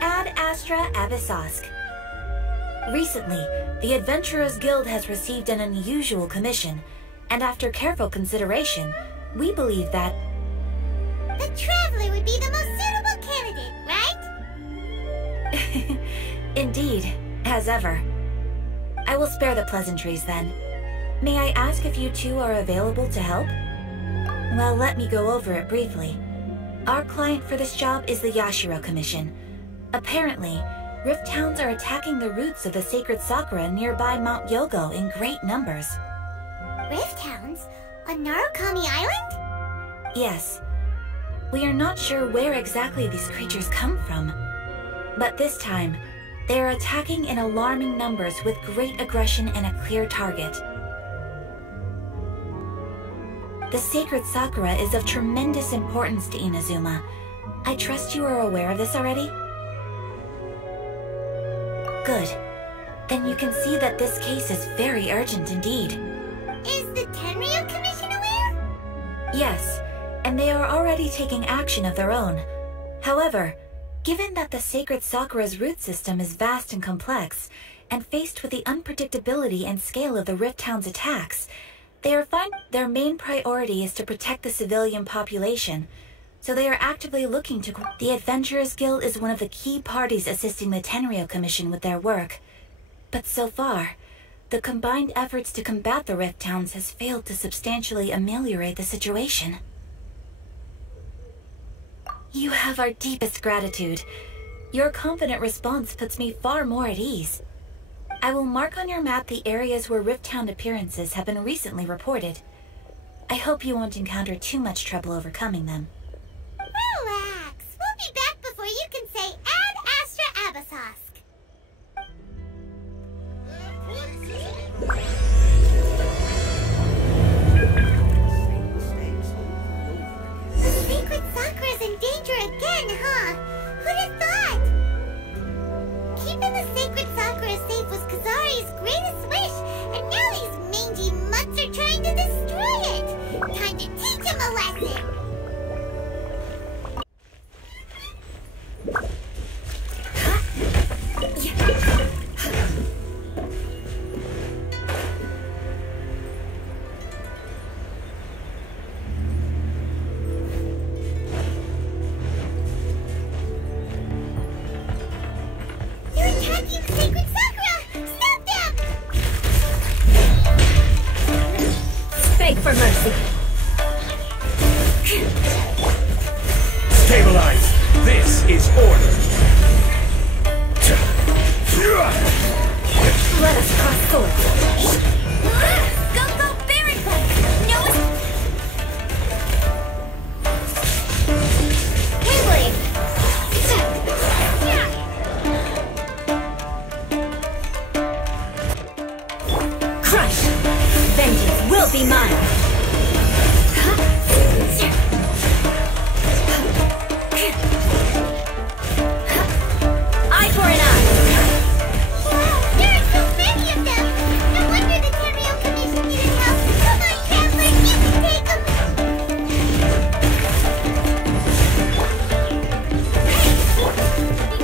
Ad Astra Abyssosk. Recently, the Adventurers Guild has received an unusual commission, and after careful consideration, we believe that the Traveler would be the most suitable candidate, right? Indeed, as ever. I will spare the pleasantries then. May I ask if you two are available to help? Well, let me go over it briefly. Our client for this job is the Yashiro Commission. Apparently, Rift Towns are attacking the roots of the sacred sakura nearby Mount Yogo in great numbers. Rift Towns? On Narukami Island? Yes. We are not sure where exactly these creatures come from. But this time, they are attacking in alarming numbers with great aggression and a clear target. The sacred sakura is of tremendous importance to Inazuma. I trust you are aware of this already? Good. Then you can see that this case is very urgent indeed. Is the Tenryu Commission aware? Yes, and they are already taking action of their own. However, given that the sacred sakura's root system is vast and complex, and faced with the unpredictability and scale of the Rift Town's attacks, their main priority is to protect the civilian population. So they are actively looking to... The Adventurers Guild is one of the key parties assisting the Tenryu Commission with their work. But so far, the combined efforts to combat the Rift Towns has failed to substantially ameliorate the situation. You have our deepest gratitude. Your confident response puts me far more at ease. I will mark on your map the areas where Rift Town appearances have been recently reported. I hope you won't encounter too much trouble overcoming them. Relax. We'll be back before you can say Ad Astra Abyssosk. The sacred sakura's in danger again, huh? Who'd have thought? Keeping the sacred sakura safe was Kazari's greatest wish, and now these mangy mutts are trying to destroy it. Time to teach him a lesson. They're attacking Sacred Sakura! Stop them! Beg for mercy. Stabilize! This is order! Let us cross swords. Go, Baron Club! No one... Keyblade! Crush! Vengeance will be mine! Eye for an eye! Wow, there are so many of them! No wonder the Tenryu Commission needed help! Come on, Traveler, you can take them! Be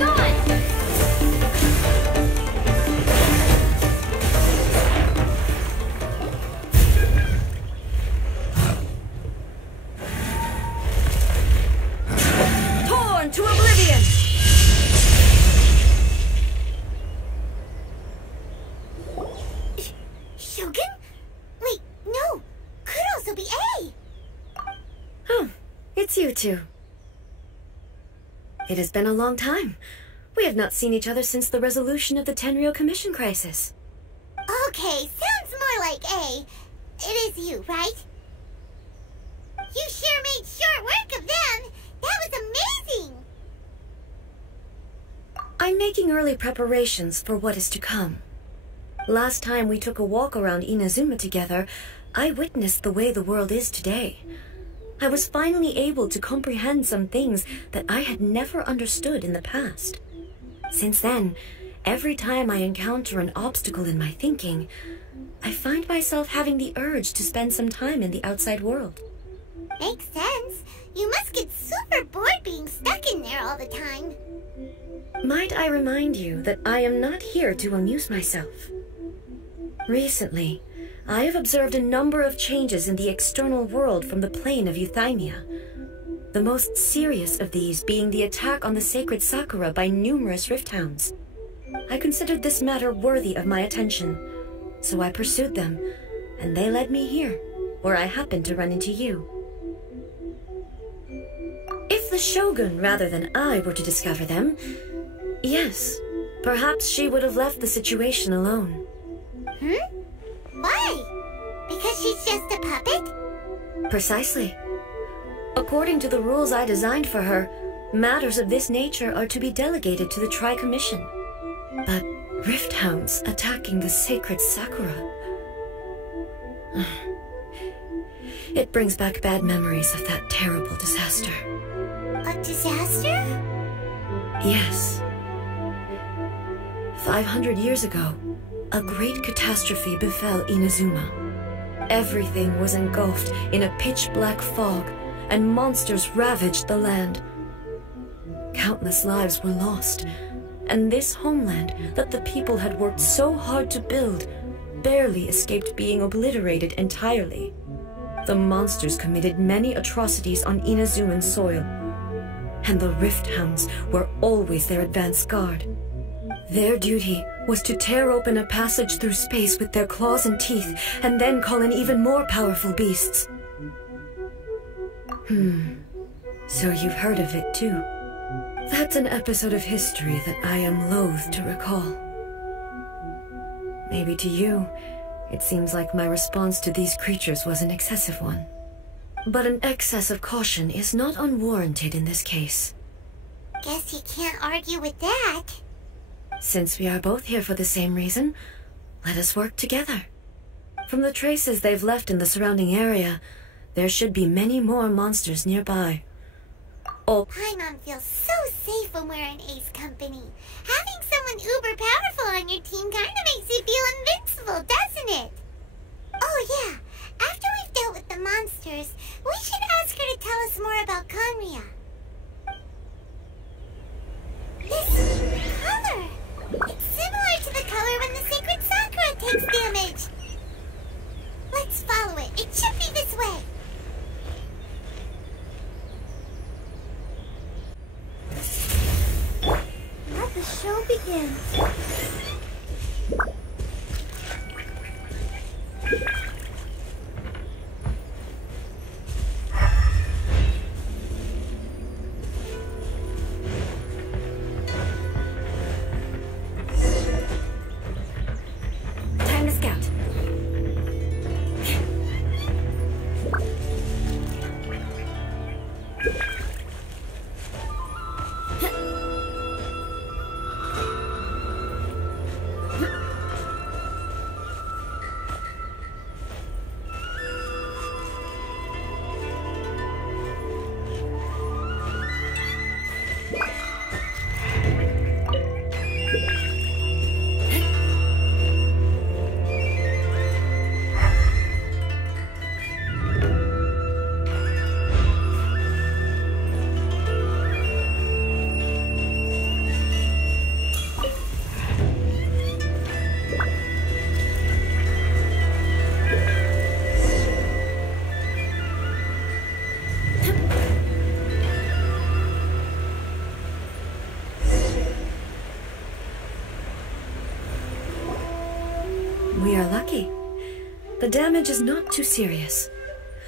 gone! Torn to oblivion! Shogun? Wait, no! Could also be A! Oh, it's you two. It has been a long time. We have not seen each other since the resolution of the Tenryu Commission crisis. Okay, sounds more like A. It is you, right? You sure made short work of them! That was amazing! I'm making early preparations for what is to come. Last time we took a walk around Inazuma together, I witnessed the way the world is today. I was finally able to comprehend some things that I had never understood in the past. Since then, every time I encounter an obstacle in my thinking, I find myself having the urge to spend some time in the outside world. Makes sense. You must get super bored being stuck in there all the time. Might I remind you that I am not here to amuse myself. Recently, I have observed a number of changes in the external world from the plane of Euthymia. The most serious of these being the attack on the sacred Sakura by numerous rift hounds. I considered this matter worthy of my attention, so I pursued them, and they led me here, where I happened to run into you. If the Shogun rather than I were to discover them, yes, perhaps she would have left the situation alone. Why? Because she's just a puppet? Precisely. According to the rules I designed for her, matters of this nature are to be delegated to the Tri-Commission. But rift hounds attacking the sacred Sakura... It brings back bad memories of that terrible disaster. A disaster? Yes. 500 years ago, a great catastrophe befell Inazuma. Everything was engulfed in a pitch-black fog, and monsters ravaged the land. Countless lives were lost, and this homeland that the people had worked so hard to build barely escaped being obliterated entirely. The monsters committed many atrocities on Inazuman soil, and the Rift Hounds were always their advance guard. Their duty was to tear open a passage through space with their claws and teeth, and then call in even more powerful beasts. So you've heard of it too. That's an episode of history that I am loath to recall. Maybe to you, it seems like my response to these creatures was an excessive one. But an excess of caution is not unwarranted in this case. Guess you can't argue with that. Since we are both here for the same reason, let us work together. From the traces they've left in the surrounding area, there should be many more monsters nearby. Oh, Paimon feels so safe when we're in Ace Company. Having someone uber powerful on your team kinda makes you feel invincible, doesn't it? Oh yeah, after we've dealt with the monsters, we should ask her to tell us more about Conria. This color! It's similar to the color when the sacred Sakura takes damage. Let's follow it. It should be this way. Let the show begin. Time to scout. We are lucky. The damage is not too serious.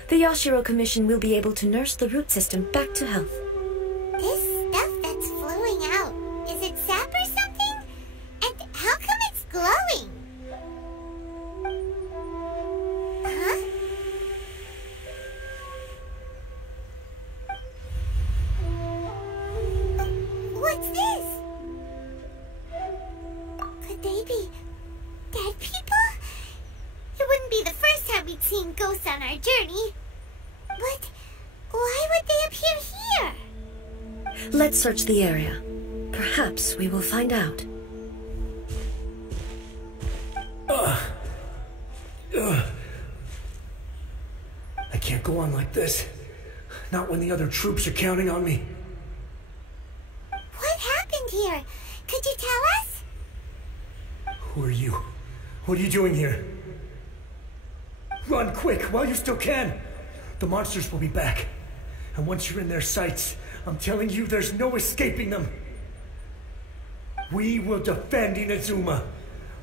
The Yashiro Commission will be able to nurse the root system back to health. This stuff that's flowing out, is it sap or something? And how come it's glowing? Huh? What's this? Could they be dead people? It wouldn't be the first time we'd seen ghosts on our journey. But why would they appear here? Let's search the area. Perhaps we will find out. I can't go on like this. Not when the other troops are counting on me. What happened here? Could you tell us? Who are you? What are you doing here? Run quick while you still can. The monsters will be back. And once you're in their sights, I'm telling you there's no escaping them. We will defend Inazuma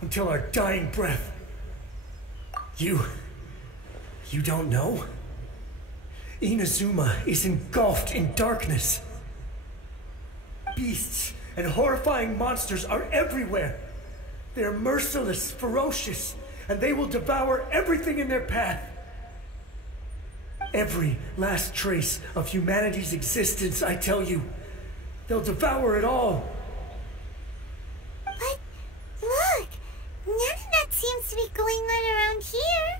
until our dying breath. You don't know? Inazuma is engulfed in darkness. Beasts and horrifying monsters are everywhere. They're merciless, ferocious, and they will devour everything in their path. Every last trace of humanity's existence, I tell you. They'll devour it all. But look, none of that seems to be going on around here.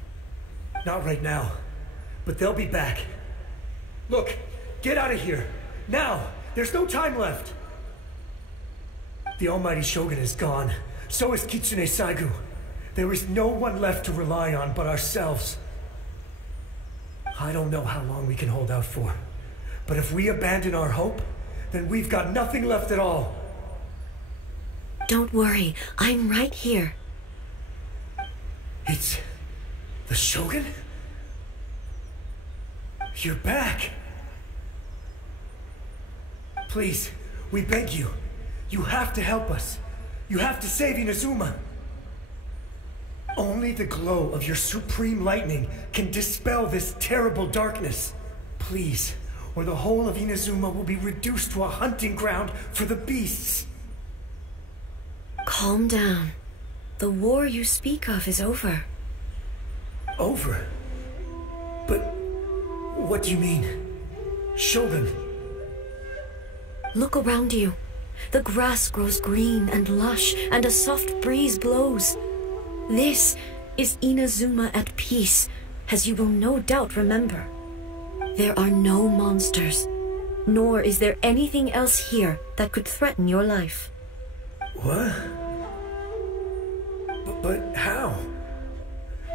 Not right now, but they'll be back. Look, get out of here. Now! There's no time left! The almighty Shogun is gone. So is Kitsune Saigu. There is no one left to rely on but ourselves. I don't know how long we can hold out for. But if we abandon our hope, then we've got nothing left at all. Don't worry, I'm right here. It's... the Shogun? You're back! Please, we beg you. You have to help us. You have to save Inazuma. Only the glow of your supreme lightning can dispel this terrible darkness. Please, or the whole of Inazuma will be reduced to a hunting ground for the beasts. Calm down. The war you speak of is over. Over? But what do you mean? Shogun? Look around you. The grass grows green and lush, and a soft breeze blows. This is Inazuma at peace, as you will no doubt remember. There are no monsters, nor is there anything else here that could threaten your life. What? But how?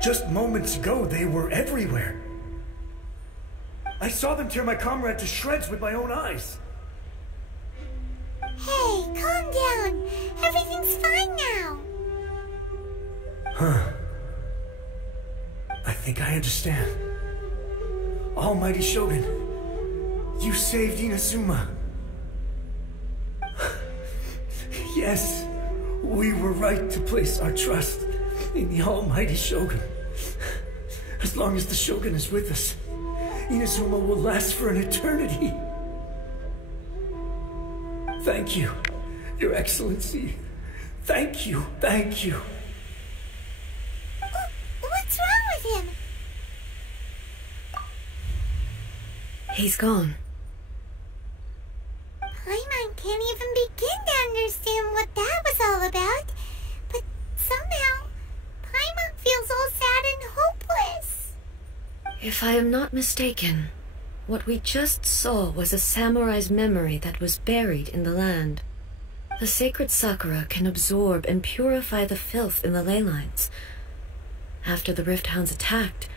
Just moments ago, they were everywhere. I saw them tear my comrade to shreds with my own eyes. Hey, calm down. Everything's fine now. Huh. I think I understand. Almighty Shogun, you saved Inazuma. Yes, we were right to place our trust in the Almighty Shogun. As long as the Shogun is with us, Inazuma will last for an eternity. Thank you, Your Excellency. Thank you, thank you. What's wrong with him? He's gone. Paimon can't even begin to understand what that was all about. But somehow, Paimon feels all sad and hopeless. If I am not mistaken, what we just saw was a samurai's memory that was buried in the land. The sacred sakura can absorb and purify the filth in the ley lines. After the Rift Hounds attacked,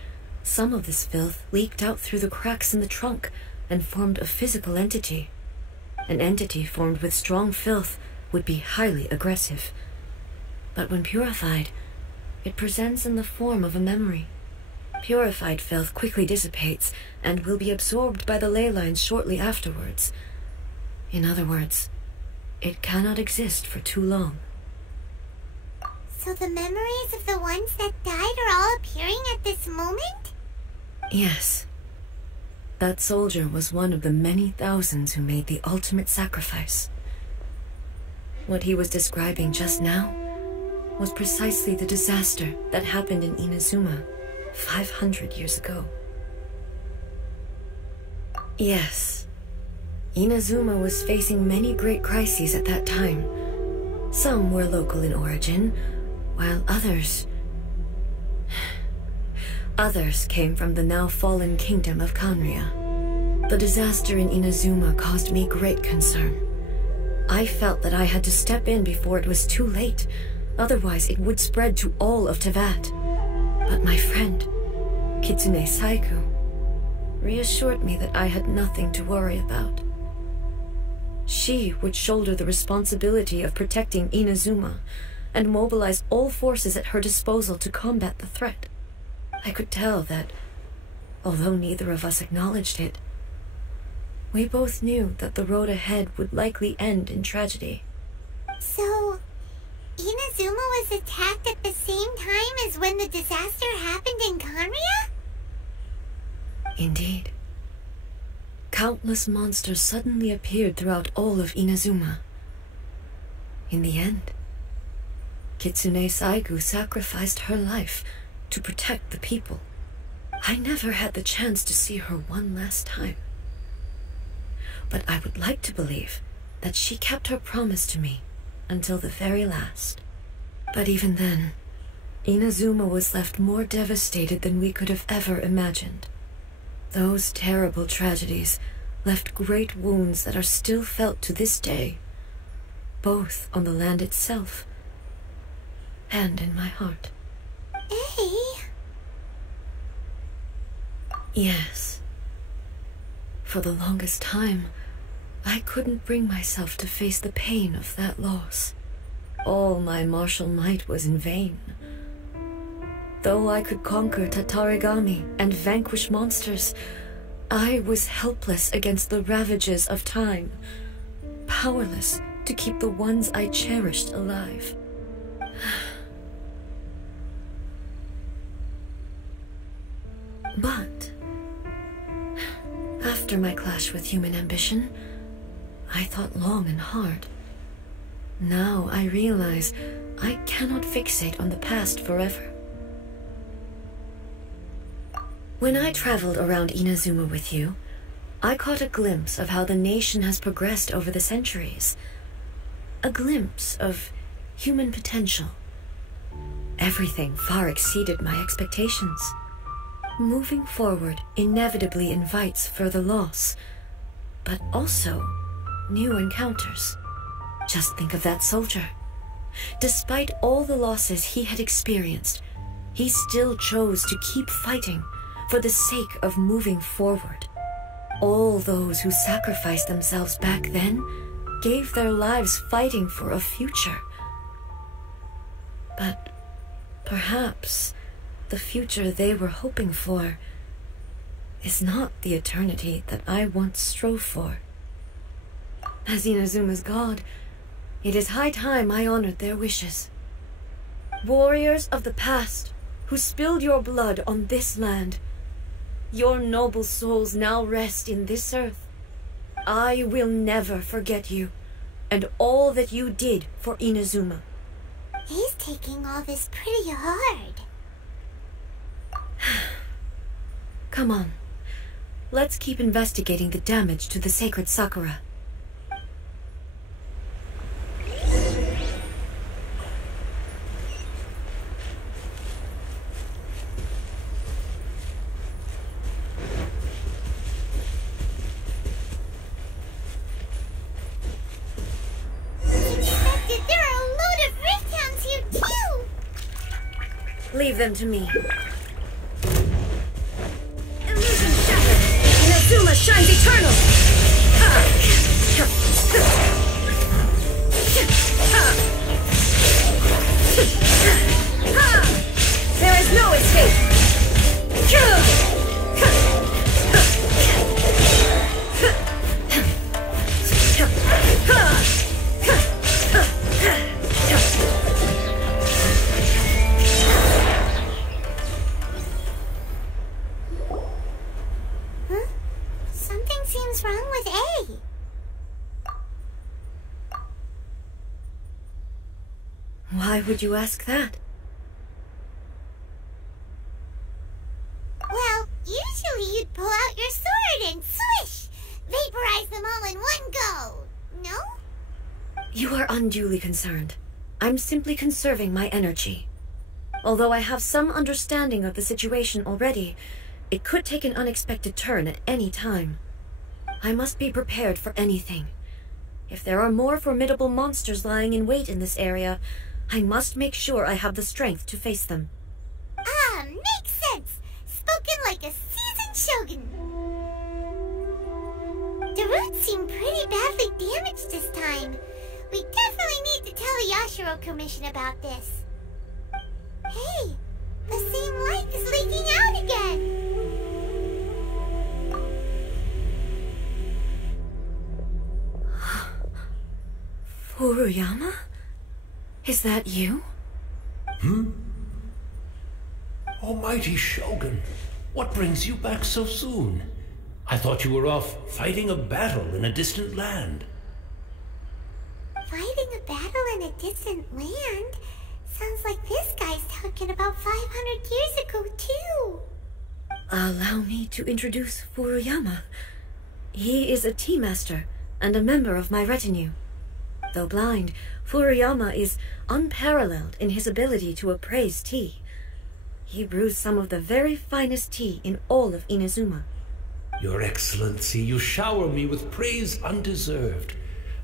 some of this filth leaked out through the cracks in the trunk and formed a physical entity. An entity formed with strong filth would be highly aggressive. But when purified, it presents in the form of a memory. Purified filth quickly dissipates and will be absorbed by the ley lines shortly afterwards. In other words, it cannot exist for too long. So the memories of the ones that died are all appearing at this moment? Yes. That soldier was one of the many thousands who made the ultimate sacrifice. What he was describing just now was precisely the disaster that happened in Inazuma 500 years ago. Yes, Inazuma was facing many great crises at that time. Some were local in origin, while others came from the now fallen kingdom of Kanria. The disaster in Inazuma caused me great concern. I felt that I had to step in before it was too late, Otherwise, it would spread to all of Tevat. But my friend, Kitsune Saiku, reassured me that I had nothing to worry about. She would shoulder the responsibility of protecting Inazuma and mobilize all forces at her disposal to combat the threat. I could tell that, although neither of us acknowledged it, we both knew that the road ahead would likely end in tragedy. So, Inazuma was attacked at the same time as when the disaster happened in Kanria? Indeed. Countless monsters suddenly appeared throughout all of Inazuma. In the end, Kitsune Saigu sacrificed her life to protect the people. I never had the chance to see her one last time. But I would like to believe that she kept her promise to me until the very last. But even then, Inazuma was left more devastated than we could have ever imagined. Those terrible tragedies left great wounds that are still felt to this day, both on the land itself and in my heart. Hey? Yes. For the longest time, I couldn't bring myself to face the pain of that loss. All my martial might was in vain. Though I could conquer Tatarigami and vanquish monsters, I was helpless against the ravages of time, powerless to keep the ones I cherished alive. But after my clash with human ambition, I thought long and hard. Now I realize I cannot fixate on the past forever. When I traveled around Inazuma with you, I caught a glimpse of how the nation has progressed over the centuries. A glimpse of human potential. Everything far exceeded my expectations. Moving forward inevitably invites further loss, but also new encounters. Just think of that soldier. Despite all the losses he had experienced, he still chose to keep fighting for the sake of moving forward. All those who sacrificed themselves back then gave their lives fighting for a future. But perhaps the future they were hoping for is not the eternity that I once strove for. As Inazuma's god, it is high time I honored their wishes. Warriors of the past who spilled your blood on this land, your noble souls now rest in this earth. I will never forget you and all that you did for Inazuma. He's taking all this pretty hard. Come on. Let's keep investigating the damage to the sacred Sakura. Leave them to me. Illusion shattered! Inazuma shines eternal! There is no escape! Why would you ask that? Well, usually you'd pull out your sword and swish! Vaporize them all in one go! No? You are unduly concerned. I'm simply conserving my energy. Although I have some understanding of the situation already, it could take an unexpected turn at any time. I must be prepared for anything. If there are more formidable monsters lying in wait in this area, I must make sure I have the strength to face them. Ah, makes sense. Spoken like a seasoned shogun. The roots seem pretty badly damaged this time. We definitely need to tell the Yashiro Commission about this. Hey, the same light is leaking out again. Furuyama? Is that you? Almighty Shogun, what brings you back so soon? I thought you were off fighting a battle in a distant land. Fighting a battle in a distant land? Sounds like this guy's talking about 500 years ago, too. Allow me to introduce Furuyama. He is a tea master and a member of my retinue. Though blind, Furuyama is unparalleled in his ability to appraise tea. He brews some of the very finest tea in all of Inazuma. Your Excellency, you shower me with praise undeserved.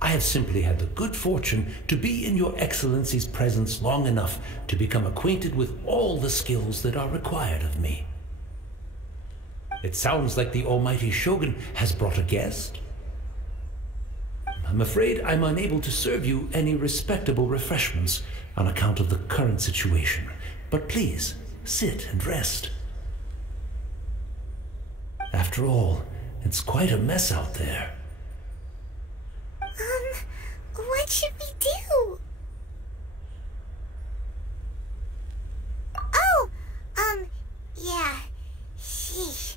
I have simply had the good fortune to be in Your Excellency's presence long enough to become acquainted with all the skills that are required of me. It sounds like the Almighty Shogun has brought a guest. I'm afraid I'm unable to serve you any respectable refreshments on account of the current situation, but please, sit and rest. After all, it's quite a mess out there. What should we do? Oh, yeah. Sheesh.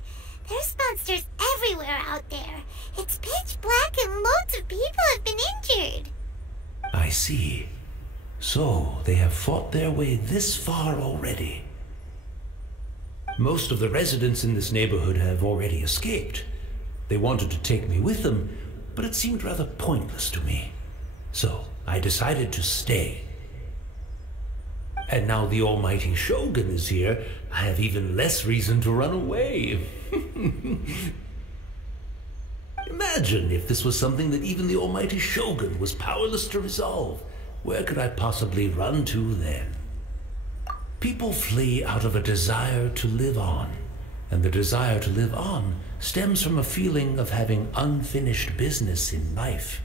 There's monsters everywhere out there. It's pitch black and loads of people have been injured. I see. So, they have fought their way this far already. Most of the residents in this neighborhood have already escaped. They wanted to take me with them, but it seemed rather pointless to me. So, I decided to stay. And now the Almighty Shogun is here, I have even less reason to run away. Imagine if this was something that even the Almighty Shogun was powerless to resolve. Where could I possibly run to then? People flee out of a desire to live on, and the desire to live on stems from a feeling of having unfinished business in life.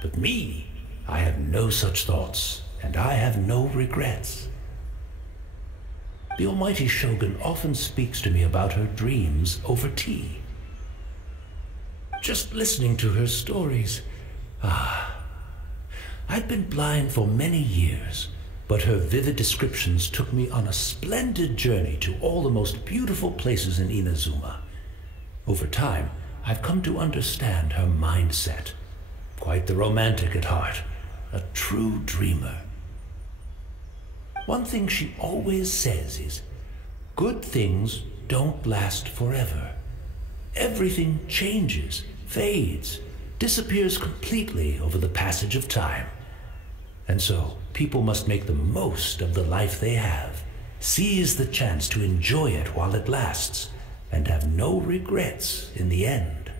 But me, I have no such thoughts, and I have no regrets. The Almighty Shogun often speaks to me about her dreams over tea. Just listening to her stories, I'd been blind for many years, but her vivid descriptions took me on a splendid journey to all the most beautiful places in Inazuma. Over time, I've come to understand her mindset. Quite the romantic at heart, a true dreamer. One thing she always says is, good things don't last forever. Everything changes, fades, disappears completely over the passage of time. And so, people must make the most of the life they have, seize the chance to enjoy it while it lasts, and have no regrets in the end.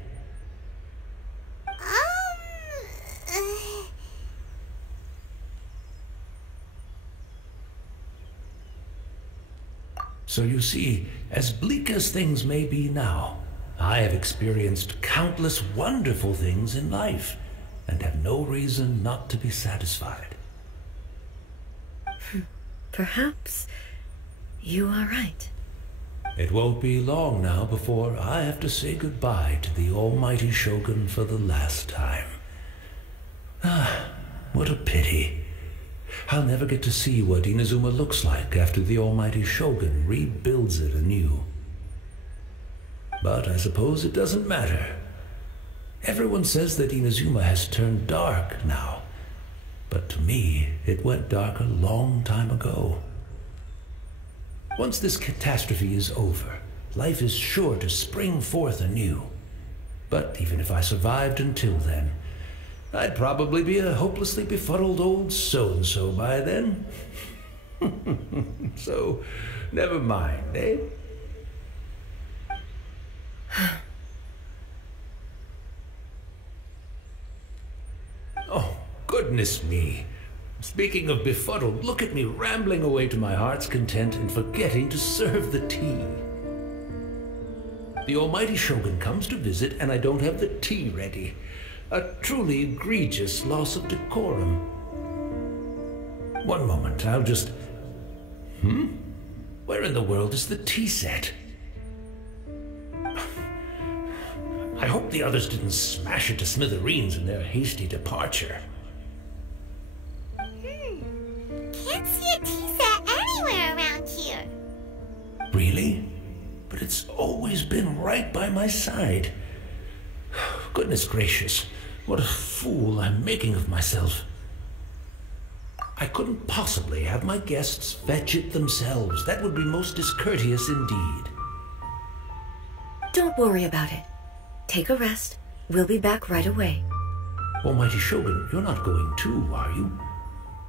So you see, as bleak as things may be now, I have experienced countless wonderful things in life, and have no reason not to be satisfied. Perhaps you are right. It won't be long now before I have to say goodbye to the Almighty Shogun for the last time. What a pity. I'll never get to see what Inazuma looks like after the Almighty Shogun rebuilds it anew. But I suppose it doesn't matter. Everyone says that Inazuma has turned dark now, but to me, it went dark a long time ago. Once this catastrophe is over, life is sure to spring forth anew. But even if I survived until then, I'd probably be a hopelessly befuddled old so-and-so by then. So, never mind, eh? Oh, goodness me. Speaking of befuddled, look at me rambling away to my heart's content and forgetting to serve the tea. The almighty Shogun comes to visit and I don't have the tea ready. A truly egregious loss of decorum. One moment, I'll just... Where in the world is the tea set? I hope the others didn't smash it to smithereens in their hasty departure. Can't see a tea set anywhere around here. Really? But it's always been right by my side. Goodness gracious, what a fool I'm making of myself. I couldn't possibly have my guests fetch it themselves. That would be most discourteous indeed. Don't worry about it. Take a rest. We'll be back right away. Almighty Shogun, you're not going too, are you?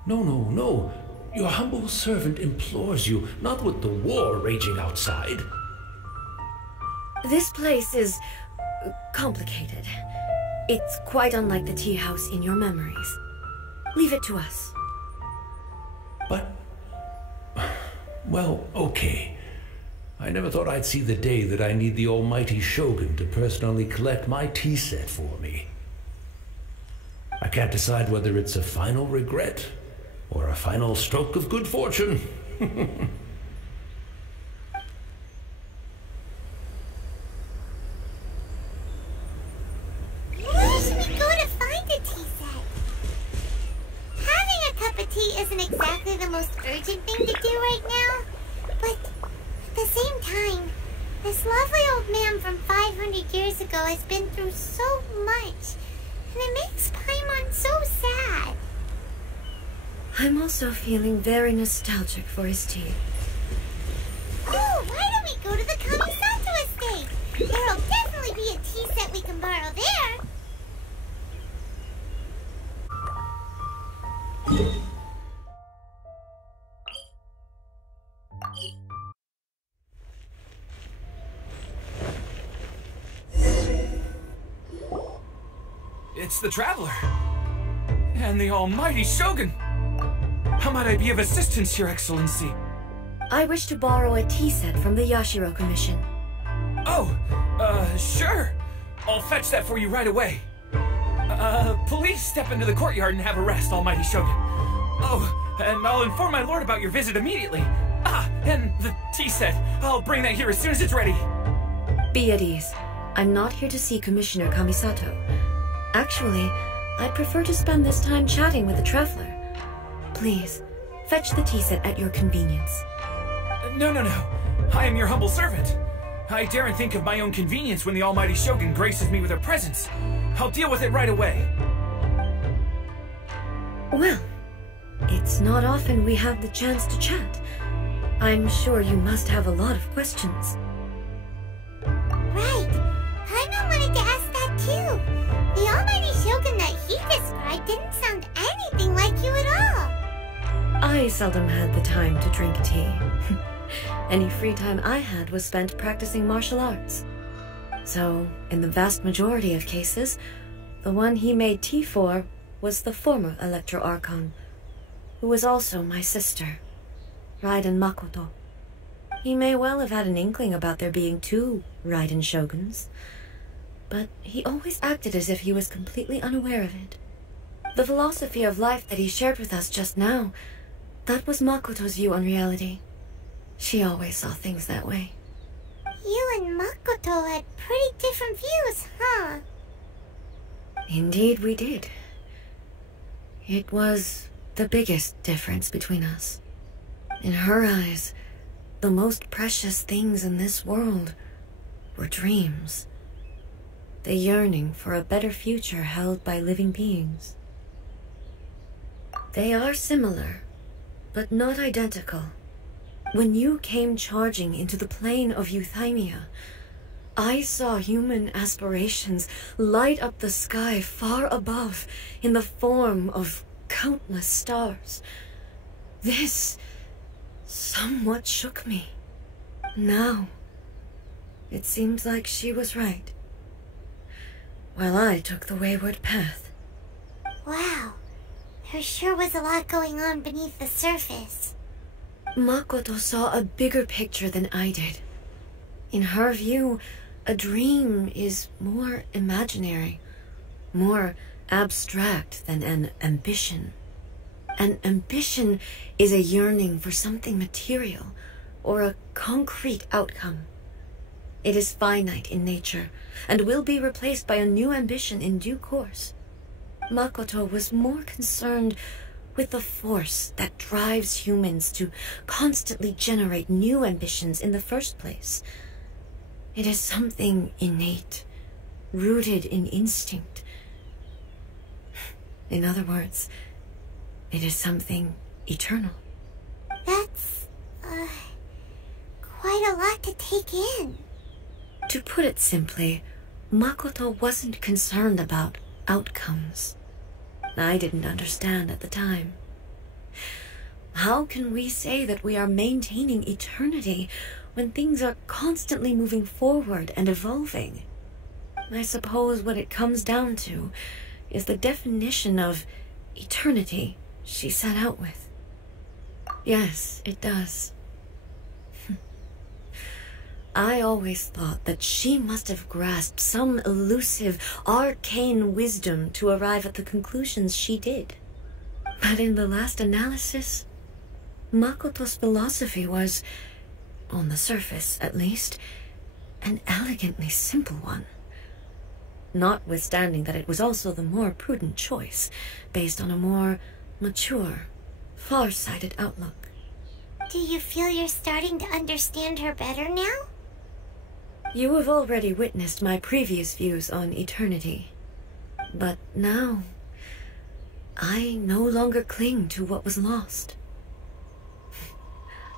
No, no, no. Your humble servant implores you, not with the war raging outside. This place is complicated. It's quite unlike the tea house in your memories. Leave it to us. But... well, okay. I never thought I'd see the day that I need the almighty Shogun to personally collect my tea set for me. I can't decide whether it's a final regret or a final stroke of good fortune. Where should we go to find a tea set? Having a cup of tea isn't exactly the most urgent thing to do right now, but at the same time, this lovely old man from 500 years ago has been through so much, and it makes Paimon so sad. I'm also feeling very nostalgic for his tea. Oh, why don't we go to the Kamisato estate? There'll definitely be a tea set we can borrow there. It's the Traveler. And the almighty Shogun. How might I be of assistance, Your Excellency? I wish to borrow a tea set from the Yashiro Commission. Oh, sure. I'll fetch that for you right away. Please step into the courtyard and have a rest, almighty Shogun. Oh, and I'll inform my lord about your visit immediately. Ah, and the tea set. I'll bring that here as soon as it's ready. Be at ease. I'm not here to see Commissioner Kamisato. Actually, I'd prefer to spend this time chatting with the Traveler. Please, fetch the tea set at your convenience. No. I am your humble servant. I daren't think of my own convenience when the almighty Shogun graces me with her presence. I'll deal with it right away. Well, it's not often we have the chance to chat. I'm sure you must have a lot of questions. Right. Paimon wanted to ask that too. The almighty Shogun that he described didn't sound anything like you at all. I seldom had the time to drink tea. Any free time I had was spent practicing martial arts. So, in the vast majority of cases, the one he made tea for was the former Electro Archon, who was also my sister, Raiden Makoto. He may well have had an inkling about there being two Raiden Shoguns, but he always acted as if he was completely unaware of it. The philosophy of life that he shared with us just now, that was Makoto's view on reality. She always saw things that way. You and Makoto had pretty different views, huh? Indeed we did. It was the biggest difference between us. In her eyes, the most precious things in this world were dreams. The yearning for a better future held by living beings. They are similar, but not identical. When you came charging into the plane of Euthymia, I saw human aspirations light up the sky far above in the form of countless stars. This somewhat shook me. Now, it seems like she was right, while I took the wayward path. Wow. There sure was a lot going on beneath the surface. Makoto saw a bigger picture than I did. In her view, a dream is more imaginary, more abstract than an ambition. An ambition is a yearning for something material, or a concrete outcome. It is finite in nature, and will be replaced by a new ambition in due course. Makoto was more concerned with the force that drives humans to constantly generate new ambitions in the first place. It is something innate, rooted in instinct. In other words, it is something eternal. That's, quite a lot to take in. To put it simply, Makoto wasn't concerned about outcomes. I didn't understand at the time. How can we say that we are maintaining eternity when things are constantly moving forward and evolving? I suppose what it comes down to is the definition of eternity she set out with. Yes, it does. I always thought that she must have grasped some elusive, arcane wisdom to arrive at the conclusions she did. But in the last analysis, Makoto's philosophy was, on the surface at least, an elegantly simple one. Notwithstanding that it was also the more prudent choice, based on a more mature, far-sighted outlook. Do you feel you're starting to understand her better now? You have already witnessed my previous views on eternity. But now, I no longer cling to what was lost.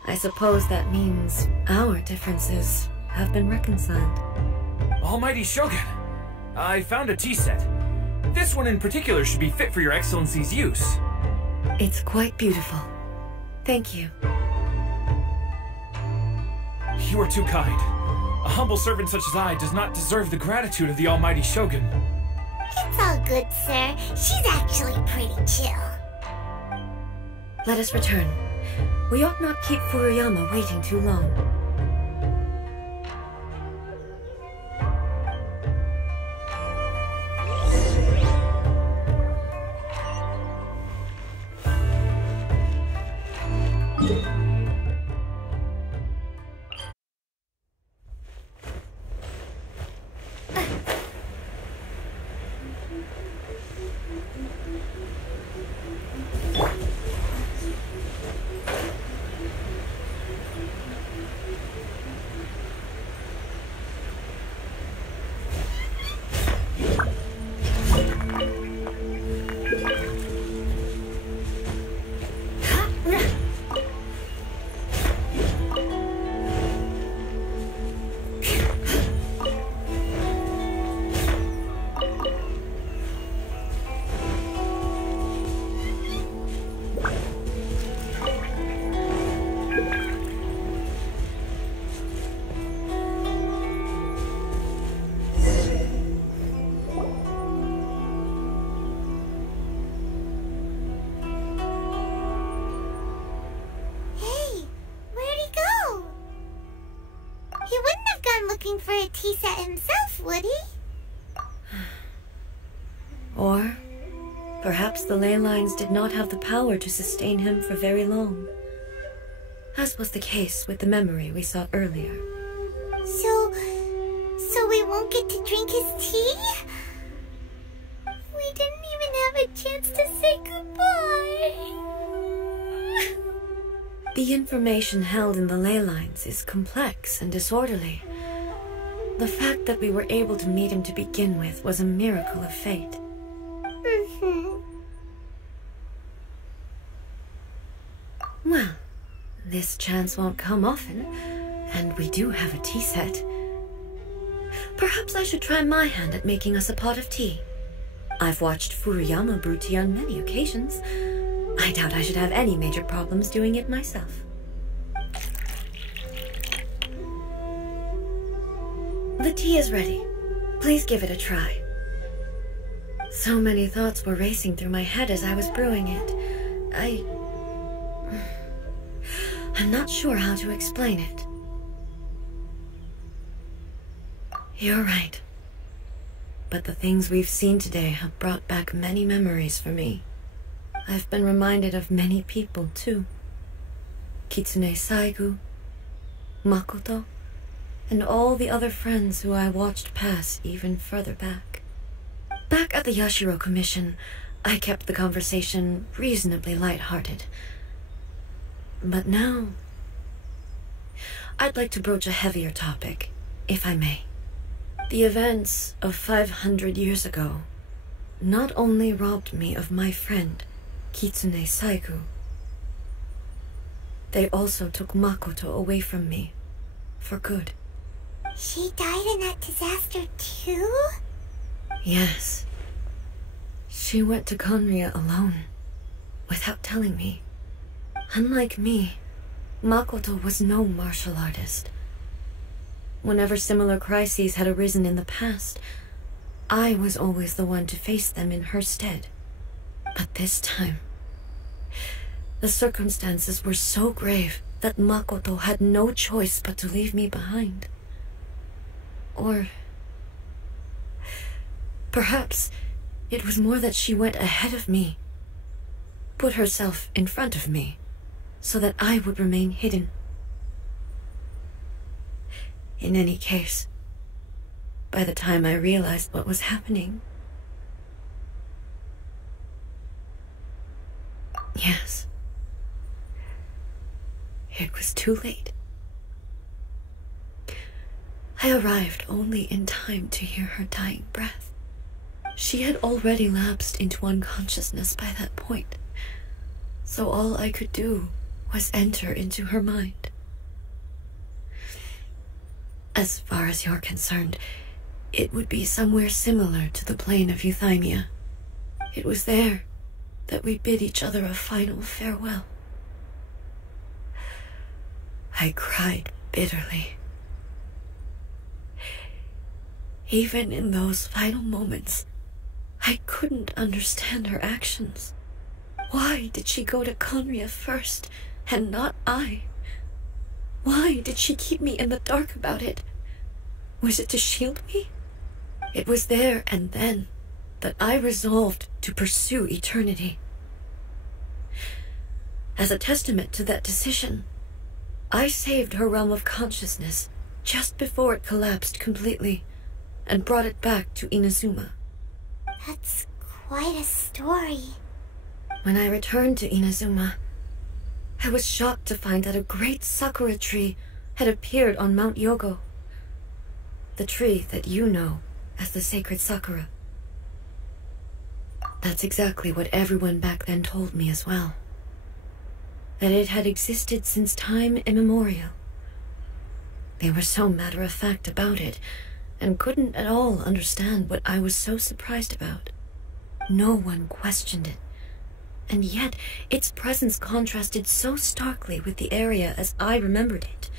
I suppose that means our differences have been reconciled. Almighty Shogun, I found a tea set. This one in particular should be fit for your Excellency's use. It's quite beautiful. Thank you. You are too kind. A humble servant such as I does not deserve the gratitude of the Almighty Shogun. It's all good, sir. She's actually pretty chill. Let us return. We ought not keep Furuyama waiting too long. For a tea set himself, would he? Or perhaps the ley lines did not have the power to sustain him for very long, as was the case with the memory we saw earlier. So we won't get to drink his tea? We didn't even have a chance to say goodbye. The information held in the ley lines is complex and disorderly. The fact that we were able to meet him to begin with was a miracle of fate. Well, this chance won't come often, and we do have a tea set. Perhaps I should try my hand at making us a pot of tea. I've watched Furuyama brew tea on many occasions. I doubt I should have any major problems doing it myself. The tea is ready. Please give it a try. So many thoughts were racing through my head as I was brewing it. I'm not sure how to explain it. You're right. But the things we've seen today have brought back many memories for me. I've been reminded of many people, too. Kitsune Saigu, Makoto, and all the other friends who I watched pass even further back. Back at the Yashiro Commission, I kept the conversation reasonably light-hearted. But now, I'd like to broach a heavier topic, if I may. The events of 500 years ago not only robbed me of my friend, Kitsune Saigu, they also took Makoto away from me, for good. She died in that disaster too? Yes. She went to Conria alone, without telling me. Unlike me, Makoto was no martial artist. Whenever similar crises had arisen in the past, I was always the one to face them in her stead. But this time, the circumstances were so grave that Makoto had no choice but to leave me behind. Or perhaps it was more that she went ahead of me, put herself in front of me, so that I would remain hidden. In any case, by the time I realized what was happening, yes, it was too late. I arrived only in time to hear her dying breath. She had already lapsed into unconsciousness by that point, so all I could do was enter into her mind. As far as you're concerned, it would be somewhere similar to the plane of Euthymia. It was there that we bid each other a final farewell. I cried bitterly. Even in those final moments, I couldn't understand her actions. Why did she go to Conria first, and not I? Why did she keep me in the dark about it? Was it to shield me? It was there and then that I resolved to pursue eternity. As a testament to that decision, I saved her realm of consciousness just before it collapsed completely, and brought it back to Inazuma. That's quite a story. When I returned to Inazuma, I was shocked to find that a great sakura tree had appeared on Mount Yogo. The tree that you know as the sacred sakura. That's exactly what everyone back then told me as well. That it had existed since time immemorial. They were so matter-of-fact about it, and couldn't at all understand what I was so surprised about. No one questioned it, and yet its presence contrasted so starkly with the area as I remembered it.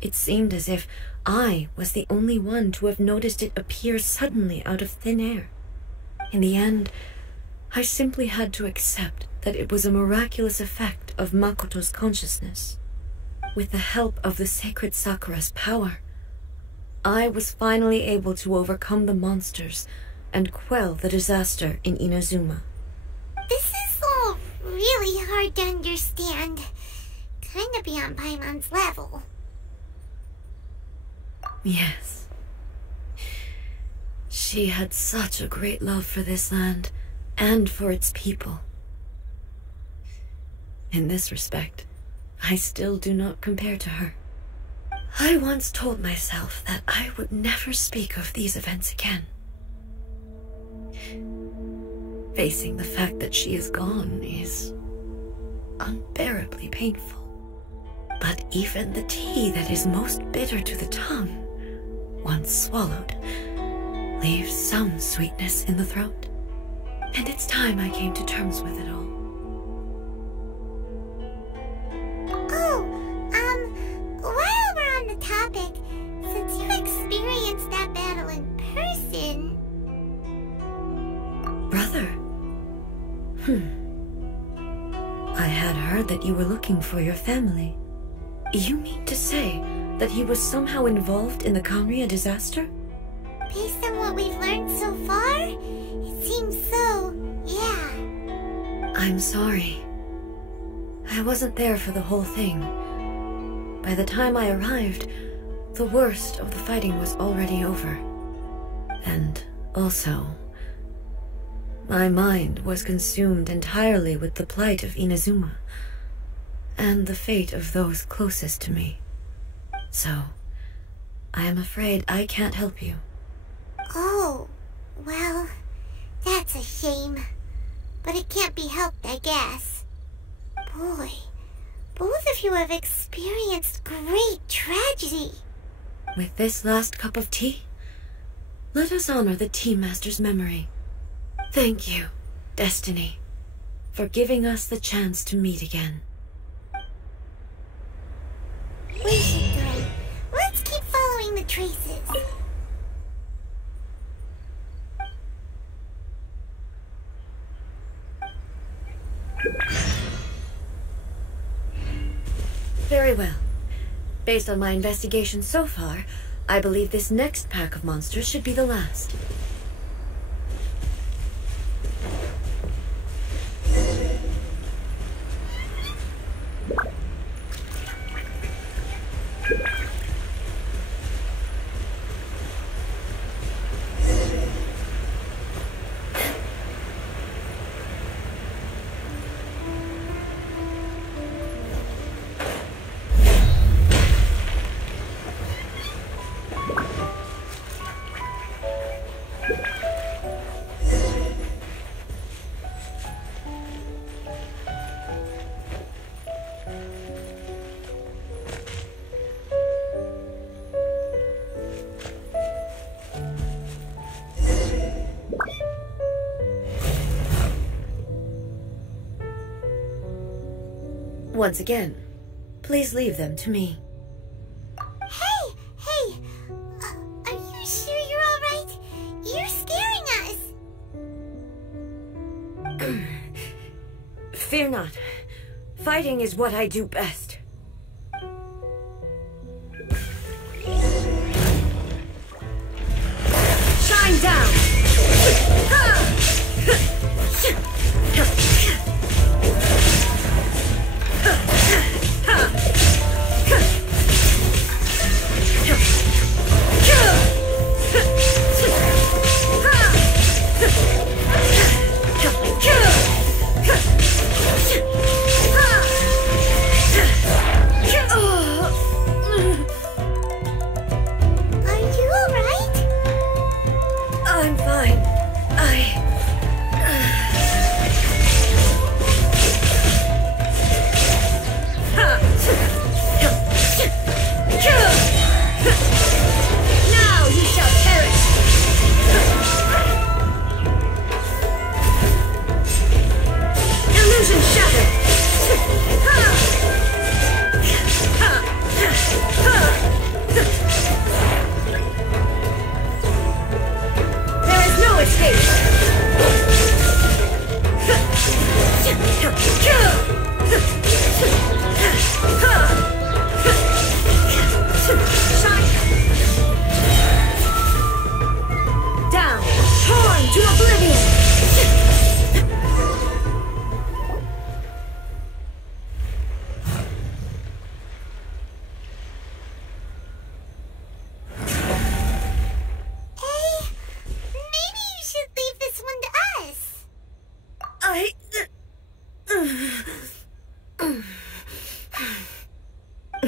It seemed as if I was the only one to have noticed it appear suddenly out of thin air. In the end, I simply had to accept that it was a miraculous effect of Makoto's consciousness. With the help of the sacred Sakura's power, I was finally able to overcome the monsters and quell the disaster in Inazuma. This is all really hard to understand. Kinda beyond Paimon's level. Yes. She had such a great love for this land and for its people. In this respect, I still do not compare to her. I once told myself that I would never speak of these events again. Facing the fact that she is gone is unbearably painful. But even the tea that is most bitter to the tongue, once swallowed, leaves some sweetness in the throat. And it's time I came to terms with it all. While we're on the topic, since you experienced that battle in person, I had heard that you were looking for your family. You mean to say that he was somehow involved in the Kanria disaster? Based on what we've learned so far, it seems so, yeah. I'm sorry. I wasn't there for the whole thing. By the time I arrived, the worst of the fighting was already over. And also, my mind was consumed entirely with the plight of Inazuma, and the fate of those closest to me. So, I am afraid I can't help you. Oh, well, that's a shame. But it can't be helped, I guess. Boy, both of you have experienced great tragedy. With this last cup of tea, let us honor the Tea Master's memory. Thank you, Destiny, for giving us the chance to meet again. We should go. Let's keep following the traces. Very well. Based on my investigation so far, I believe this next pack of monsters should be the last. Once again, please leave them to me. Hey! Are you sure you're all right? You're scaring us! Fear not. Fighting is what I do best. Shine down!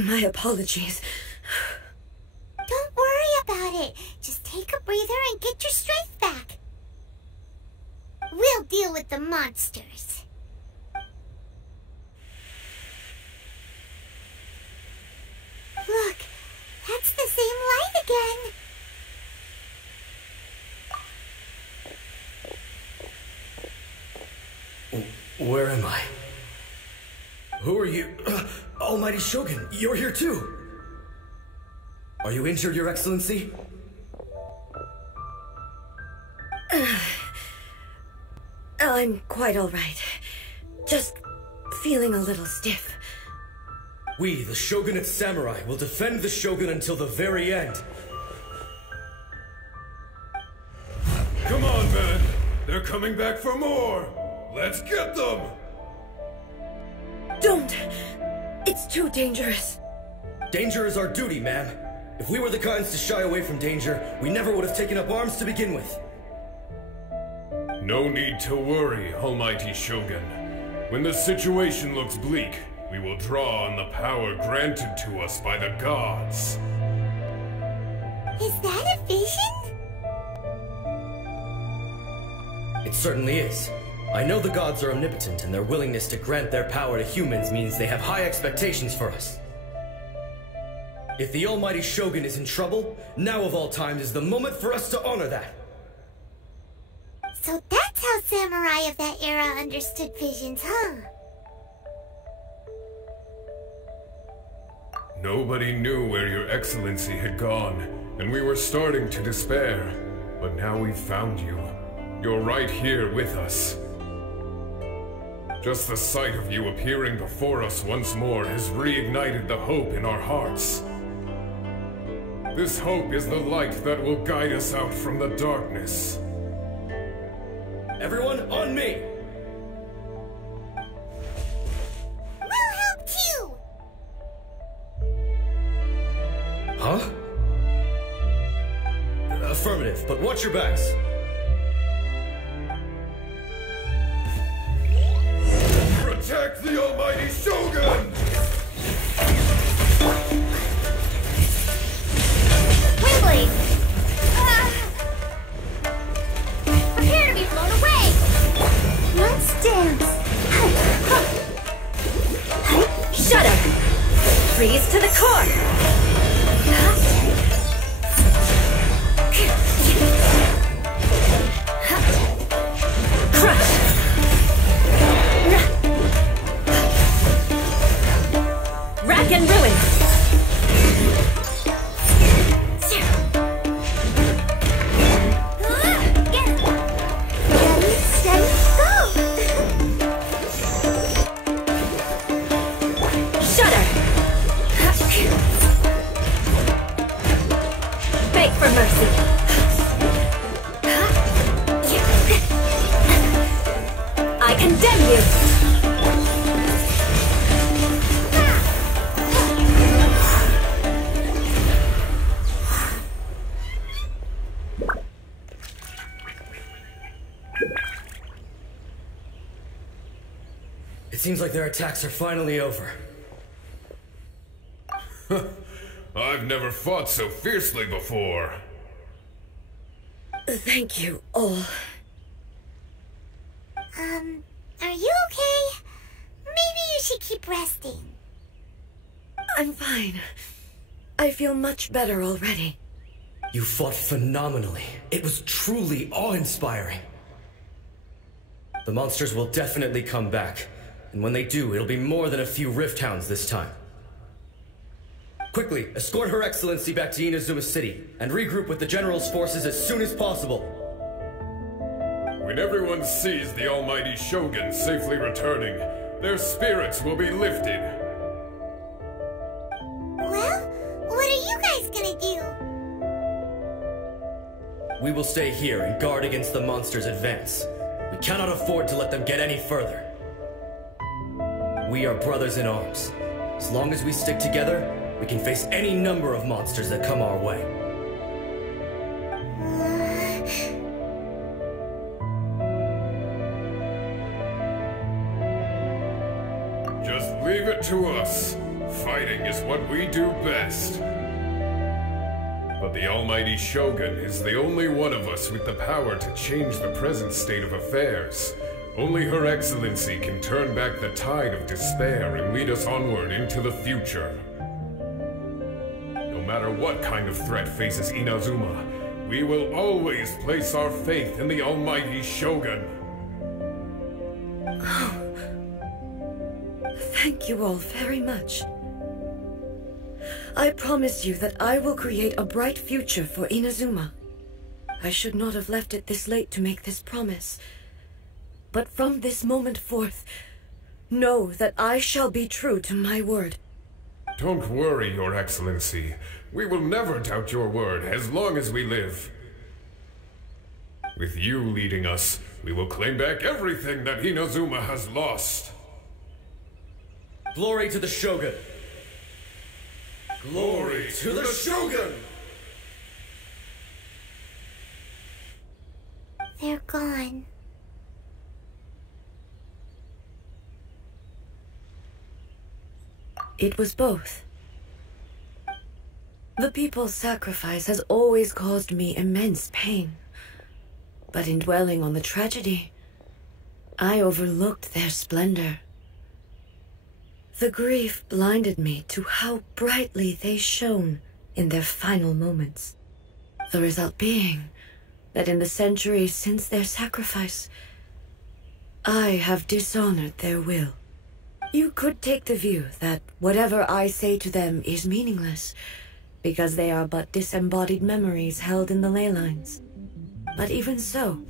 My apologies. Don't worry about it. Just take a breather and get your strength back. We'll deal with the monsters. Look, that's the same light again. Where am I? Who are you? Almighty Shogun, you're here too! Are you injured, Your Excellency? I'm quite all right. Just feeling a little stiff. We, the Shogunate Samurai, will defend the Shogun until the very end. Come on, man! They're coming back for more! Let's get them! Don't! It's too dangerous. Danger is our duty, ma'am. If we were the kinds to shy away from danger, we never would have taken up arms to begin with. No need to worry, Almighty Shogun. When the situation looks bleak, we will draw on the power granted to us by the gods. Is that a vision? It certainly is. I know the gods are omnipotent, and their willingness to grant their power to humans means they have high expectations for us. If the Almighty Shogun is in trouble, now of all times is the moment for us to honor that. So that's how samurai of that era understood visions, huh? Nobody knew where your excellency had gone, and we were starting to despair. But now we've found you. You're right here with us. Just the sight of you appearing before us once more has reignited the hope in our hearts. This hope is the light that will guide us out from the darkness. Everyone, on me! We'll help too! Huh? Affirmative, but watch your backs. Protect the Almighty Shogun! Windblade! Prepare to be blown away! Let's dance! Shut up! Freeze to the core! Crush! Rack and ruin! Ready, steady, go! Shudder! Beg for mercy! I condemn you! It seems like their attacks are finally over. I've never fought so fiercely before. Thank you all. Are you okay? Maybe you should keep resting. I'm fine. I feel much better already. You fought phenomenally. It was truly awe-inspiring. The monsters will definitely come back. And when they do, it'll be more than a few Rift Hounds this time. Quickly, escort Her Excellency back to Inazuma City, and regroup with the General's forces as soon as possible. When everyone sees the Almighty Shogun safely returning, their spirits will be lifted. Well, what are you guys gonna do? We will stay here and guard against the monsters' advance. We cannot afford to let them get any further. We are brothers in arms. As long as we stick together, we can face any number of monsters that come our way. Just leave it to us. Fighting is what we do best. But the Almighty Shogun is the only one of us with the power to change the present state of affairs. Only Her Excellency can turn back the tide of despair and lead us onward into the future. No matter what kind of threat faces Inazuma, we will always place our faith in the Almighty Shogun. Thank you all very much. I promise you that I will create a bright future for Inazuma. I should not have left it this late to make this promise. But from this moment forth, know that I shall be true to my word. Don't worry, Your Excellency. We will never doubt your word as long as we live. With you leading us, we will claim back everything that Inazuma has lost. Glory to the Shogun! Glory to the Shogun! They're gone. It was both. The people's sacrifice has always caused me immense pain. But in dwelling on the tragedy, I overlooked their splendor. The grief blinded me to how brightly they shone in their final moments. The result being that in the centuries since their sacrifice, I have dishonored their will. You could take the view that whatever I say to them is meaningless, because they are but disembodied memories held in the ley lines. But even so,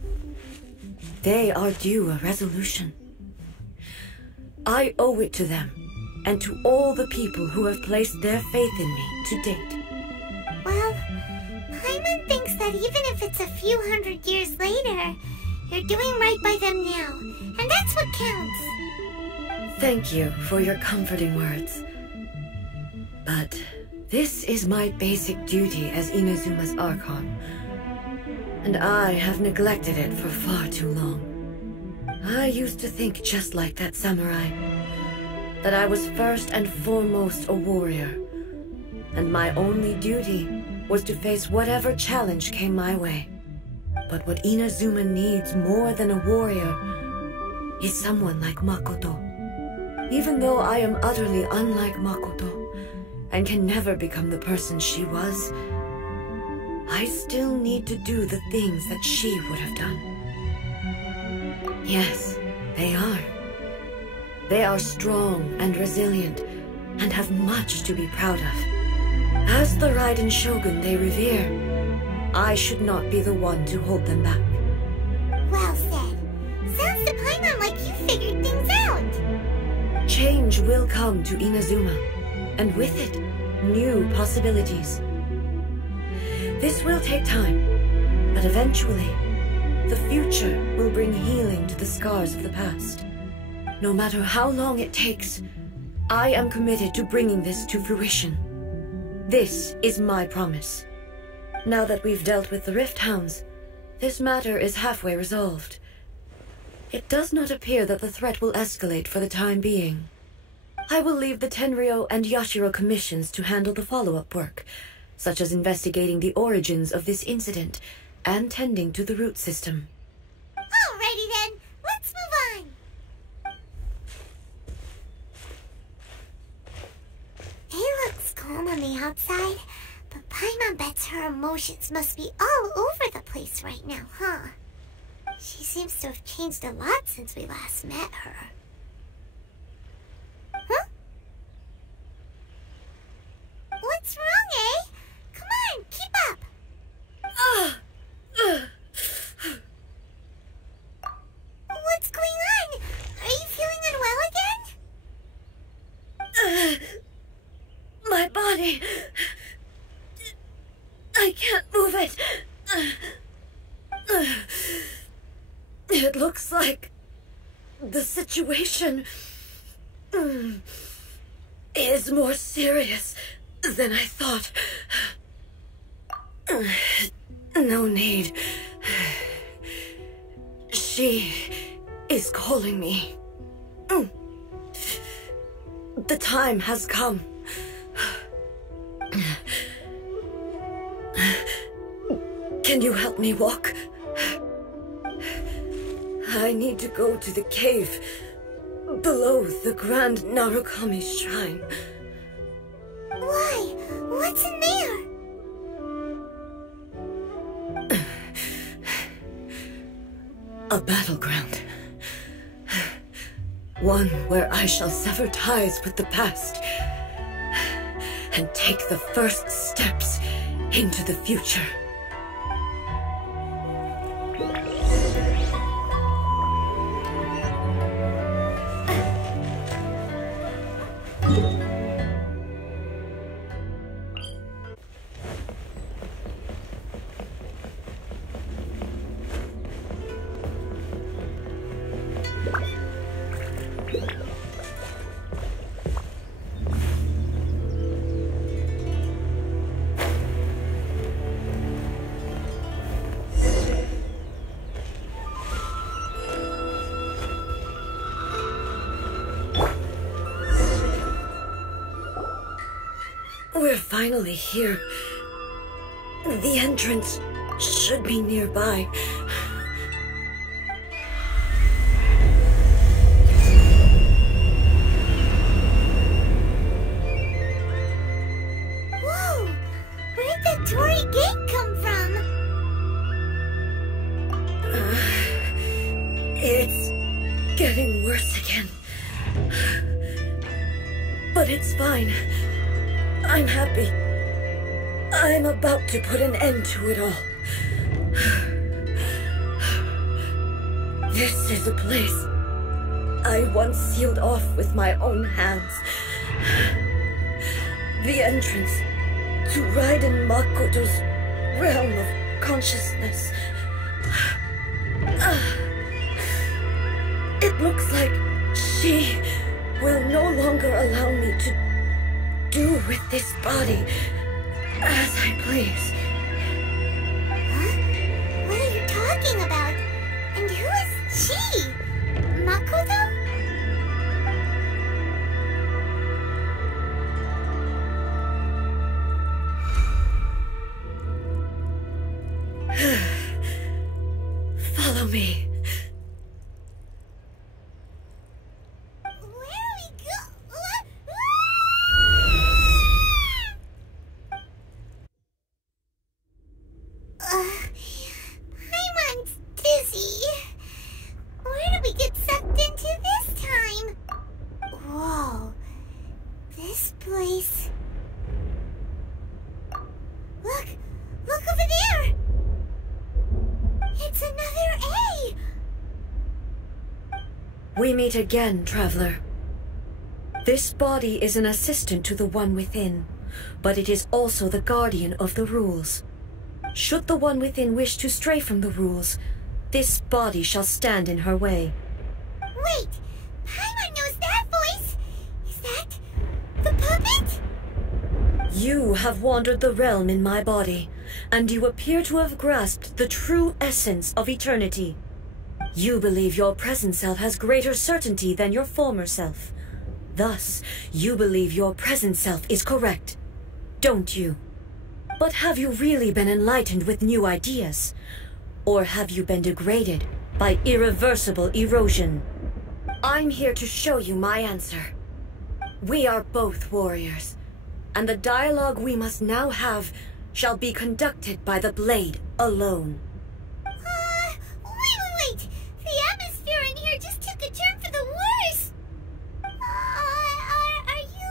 they are due a resolution. I owe it to them, and to all the people who have placed their faith in me to date. Well, Paimon thinks that even if it's a few hundred years later, you're doing right by them now, and that's what counts. Thank you for your comforting words. But this is my basic duty as Inazuma's Archon, and I have neglected it for far too long. I used to think just like that samurai, that I was first and foremost a warrior, and my only duty was to face whatever challenge came my way. But what Inazuma needs more than a warrior is someone like Makoto. Even though I am utterly unlike Makoto, and can never become the person she was, I still need to do the things that she would have done. Yes, they are. They are strong and resilient, and have much to be proud of. As the Raiden Shogun they revere, I should not be the one to hold them back. Well said. Sounds to Paimon like you figured things out. Change will come to Inazuma, and with it, new possibilities. This will take time, but eventually, the future will bring healing to the scars of the past. No matter how long it takes, I am committed to bringing this to fruition. This is my promise. Now that we've dealt with the Rift Hounds, this matter is halfway resolved. It does not appear that the threat will escalate for the time being. I will leave the Tenryo and Yashiro commissions to handle the follow-up work, such as investigating the origins of this incident and tending to the root system. Alrighty then, let's move on. It looks calm on the outside, but Paimon bets her emotions must be all over the place right now, huh? She seems to have changed a lot since we last met her. Huh? What's wrong, eh? Come on, keep up! What's going on? Are you feeling unwell again? My body... I can't move it. It looks like the situation is more serious than I thought. No need. She is calling me. The time has come. Can you help me walk? I need to go to the cave below the Grand Narukami Shrine. Why? What's in there? A battleground. One where I shall sever ties with the past and take the first steps into the future. We're finally here. The entrance should be nearby. Whoa! Where'd the Torii Gate come from? It's getting worse again. But it's fine. I'm happy. I'm about to put an end to it all. This is a place I once sealed off with my own hands. The entrance to Raiden Makoto's realm of consciousness. It looks like she will no longer allow me to do with this body as I please. Huh? What are you talking about? And who is she? Makoto? Follow me. We meet again, traveler. This body is an assistant to the one within, but it is also the guardian of the rules. Should the one within wish to stray from the rules, this body shall stand in her way. Wait! Paimon knows that voice! Is that the puppet? You have wandered the realm in my body, and you appear to have grasped the true essence of eternity. You believe your present self has greater certainty than your former self. Thus, you believe your present self is correct, don't you? But have you really been enlightened with new ideas? Or have you been degraded by irreversible erosion? I'm here to show you my answer. We are both warriors, and the dialogue we must now have shall be conducted by the blade alone. Wait! The atmosphere in here just took a turn for the worse! Are you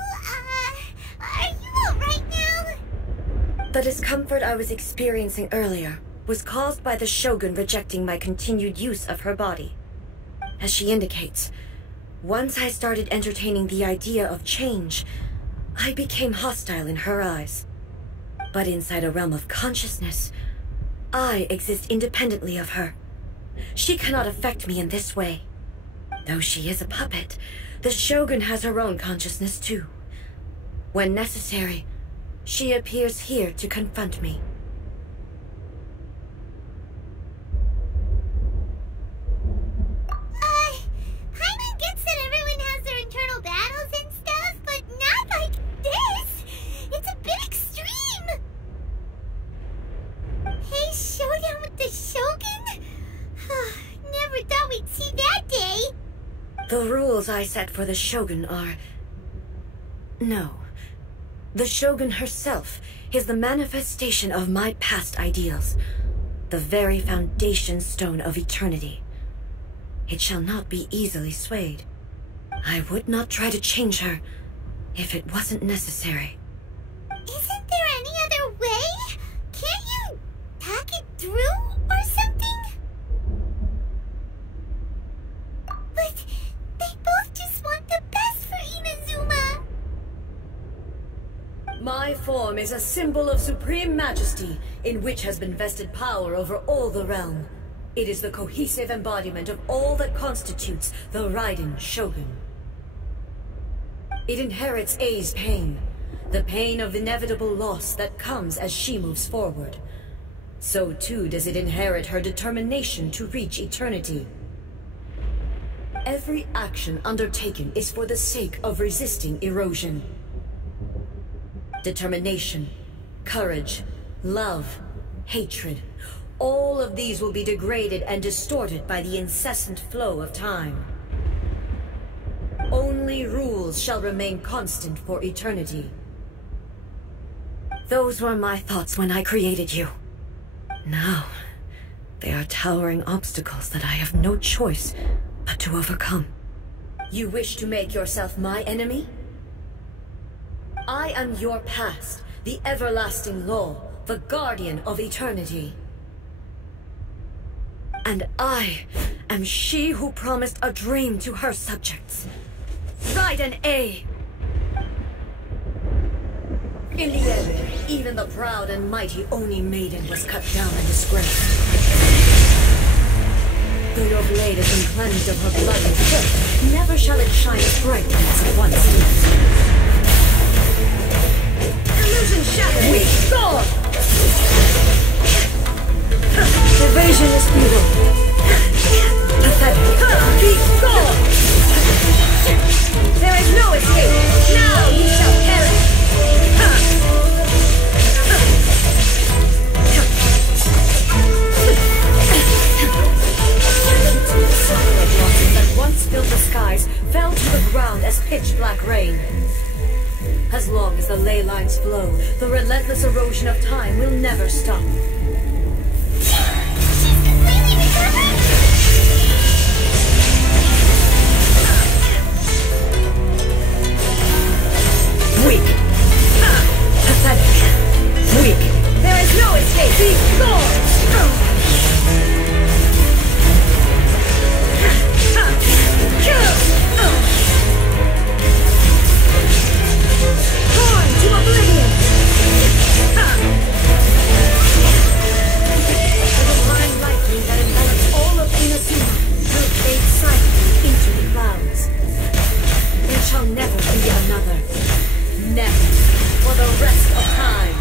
alright now? The discomfort I was experiencing earlier was caused by the Shogun rejecting my continued use of her body. As she indicates, once I started entertaining the idea of change, I became hostile in her eyes. But inside a realm of consciousness, I exist independently of her. She cannot affect me in this way. Though she is a puppet, the Shogun has her own consciousness too. When necessary, she appears here to confront me. Paimon gets that everyone has their internal battles and stuff, but not like this! It's a bit extreme! Hey, showdown with the Shogun? Never thought we'd see that day! The rules I set for the Shogun are... No. The Shogun herself is the manifestation of my past ideals. The very foundation stone of eternity. It shall not be easily swayed. I would not try to change her if it wasn't necessary. Isn't there any other way? Can't you talk it through or something? But they both just want the best for Inazuma. My form is a symbol of supreme majesty, in which has been vested power over all the realm. It is the cohesive embodiment of all that constitutes the Raiden Shogun. It inherits Ei's pain, the pain of inevitable loss that comes as she moves forward. So too does it inherit her determination to reach eternity. Every action undertaken is for the sake of resisting erosion. Determination, courage, love, hatred, all of these will be degraded and distorted by the incessant flow of time. Only rules shall remain constant for eternity. Those were my thoughts when I created you. Now, they are towering obstacles that I have no choice but to overcome. You wish to make yourself my enemy? I am your past, the everlasting law, the guardian of eternity. And I am she who promised a dream to her subjects. Raiden A. In the end, even the proud and mighty Oni Maiden was cut down and disgraced. Though your blade has been cleansed of her blood and filth, never shall it shine as brightly as it once did. Illusion shattered! We go! Evasion is futile. Pathetic. Be gone! There is no escape! Now you shall perish! That once filled the skies fell to the ground as pitch-black rain. As long as the ley lines flow, the relentless erosion of time will never stop. Weak. Pathetic. Weak. There is no escape. Be gone! Torn to oblivion! The divine lightning that envelops all of Inazuma will fade silently into the clouds. There shall never be another. Never. For the rest of time.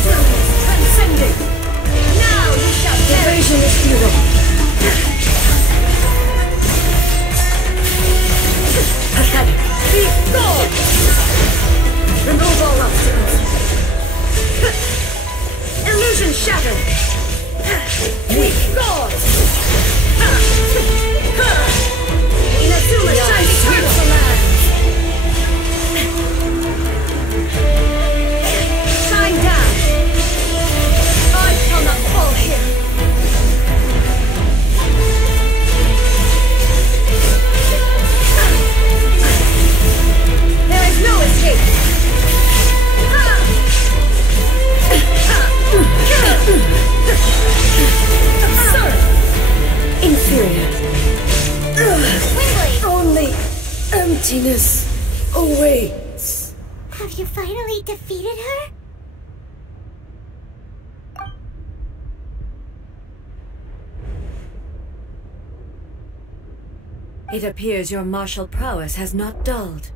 Stillness transcending! Now you shall perish! Evasion is futile. Pathetic. Be gone! Remove all obstacles. Illusion shattered. Be gone! Inazuma shines eternal the land. Shine down. I shall not fall here. There is no escape! Absurd! Inferior. Only emptiness awaits. Have you finally defeated her? It appears your martial prowess has not dulled.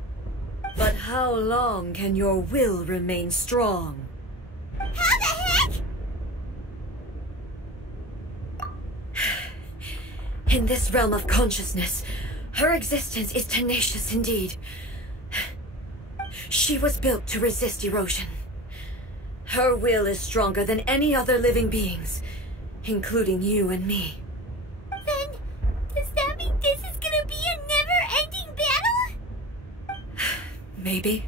But how long can your will remain strong? How the heck? In this realm of consciousness, her existence is tenacious indeed. She was built to resist erosion. Her will is stronger than any other living being's, including you and me. Then, does that mean this is gonna be a never-ending battle? Maybe.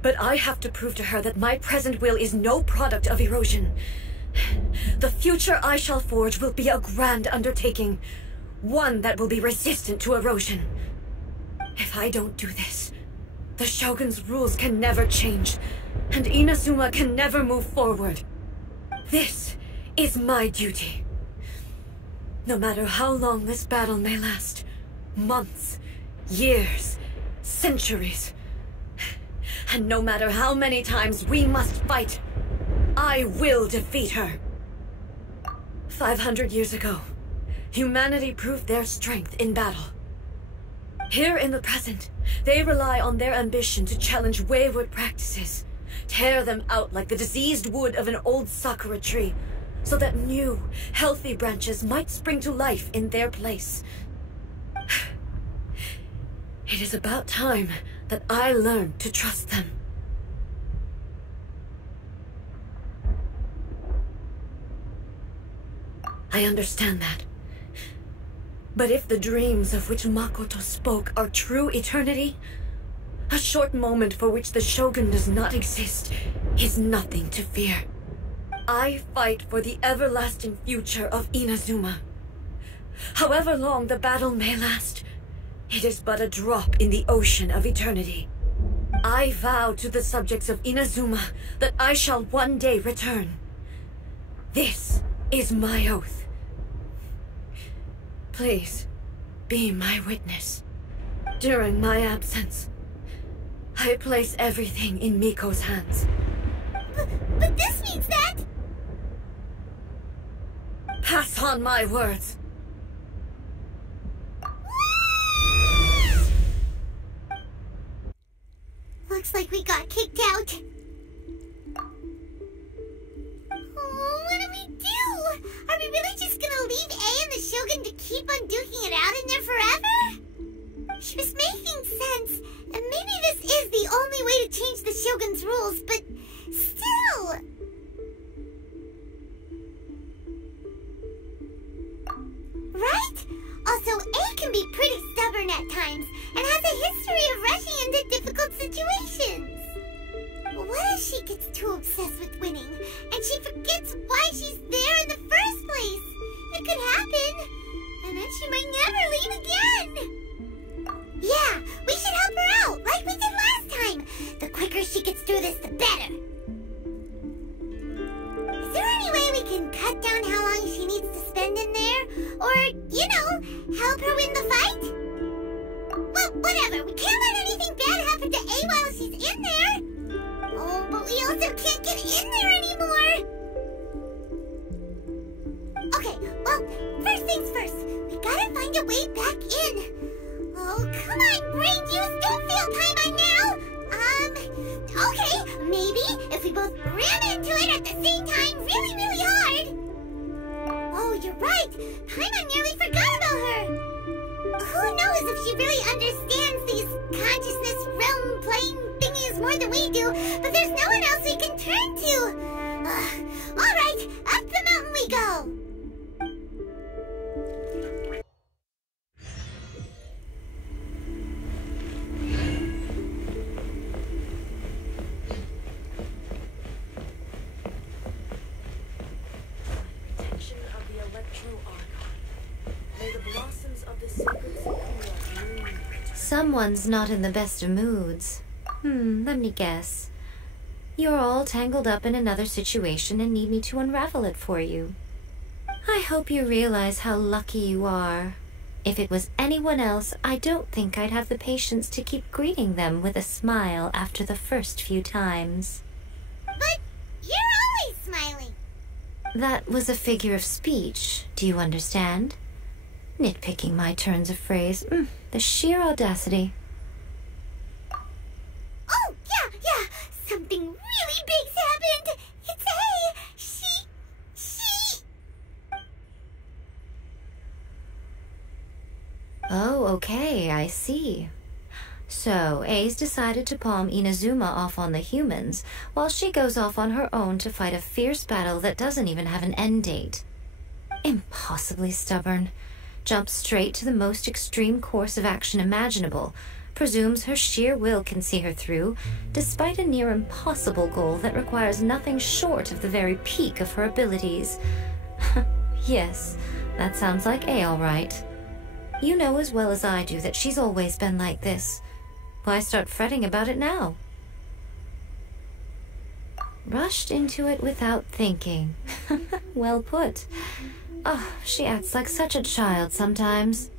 But I have to prove to her that my present will is no product of erosion. The future I shall forge will be a grand undertaking, one that will be resistant to erosion. If I don't do this, the Shogun's rules can never change, and Inazuma can never move forward. This is my duty. No matter how long this battle may last, months, years, centuries. And no matter how many times we must fight, I will defeat her. 500 years ago, humanity proved their strength in battle. Here in the present, they rely on their ambition to challenge wayward practices, tear them out like the diseased wood of an old sakura tree, so that new, healthy branches might spring to life in their place. It is about time that I learn to trust them. I understand that. But if the dreams of which Makoto spoke are true eternity, a short moment for which the Shogun does not exist is nothing to fear. I fight for the everlasting future of Inazuma. However long the battle may last, it is but a drop in the ocean of eternity. I vow to the subjects of Inazuma that I shall one day return. This is my oath. Please, be my witness. During my absence, I place everything in Miko's hands. But this means that... Pass on my words. Looks like we got kicked out. Oh, what do we do? Are we really just gonna leave A and the Shogun to keep on duking it out in there forever? She was making sense, and maybe this is the only way to change the Shogun's rules, but still... Right? Also, A can be pretty stubborn at times, and has a history of rushing into difficult situations. What if she gets too obsessed with winning, and she forgets why she's there in the first place? It could happen, and then she might never leave again. Yeah, we should help her out, like we did last time. The quicker she gets through this, the better. Is there any way we can cut down how long she needs to spend in there? Or, you know, help her win the fight? Well, whatever. We can't let anything bad happen to A while she's in there. Oh, but we also can't get in there anymore. Okay, well, first things first. We gotta find a way back in. Oh, come on, brain juice. Don't fail time by now. Okay, maybe if we both ran into it at the same time really, really hard. Oh, you're right. Paimon nearly forgot about her. Who knows if she really understands these consciousness realm playing thingies more than we do, but there's no one else we can turn to. Alright, up the mountain we go. Someone's not in the best of moods. Let me guess. You're all tangled up in another situation and need me to unravel it for you. I hope you realize how lucky you are. If it was anyone else, I don't think I'd have the patience to keep greeting them with a smile after the first few times. But you're always smiling. That was a figure of speech, do you understand? Nitpicking my turns of phrase. The sheer audacity. Oh, yeah. Something really big's happened. It's A. She... Oh, okay, I see. So, A's decided to palm Inazuma off on the humans, while she goes off on her own to fight a fierce battle that doesn't even have an end date. Impossibly stubborn. Jumps straight to the most extreme course of action imaginable, presumes her sheer will can see her through, despite a near impossible goal that requires nothing short of the very peak of her abilities. Yes, that sounds like A all right. You know as well as I do that she's always been like this. Why start fretting about it now? Rushed into it without thinking. Well put. Oh, she acts like such a child sometimes.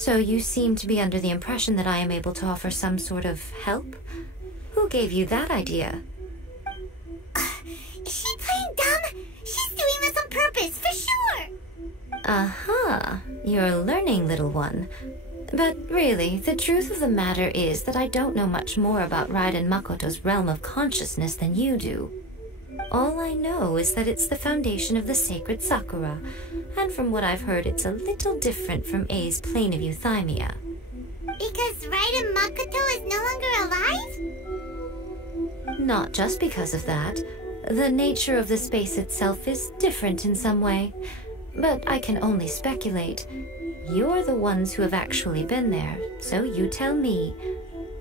So you seem to be under the impression that I am able to offer some sort of help? Who gave you that idea? Is she playing dumb? She's doing this on purpose, for sure! Aha, you're learning, little one. But really, the truth of the matter is that I don't know much more about Raiden Makoto's realm of consciousness than you do. All I know is that it's the foundation of the sacred Sakura, and from what I've heard, it's a little different from A's plane of euthymia. Because Raiden Makoto is no longer alive? Not just because of that. The nature of the space itself is different in some way, but I can only speculate. You're the ones who have actually been there, so you tell me.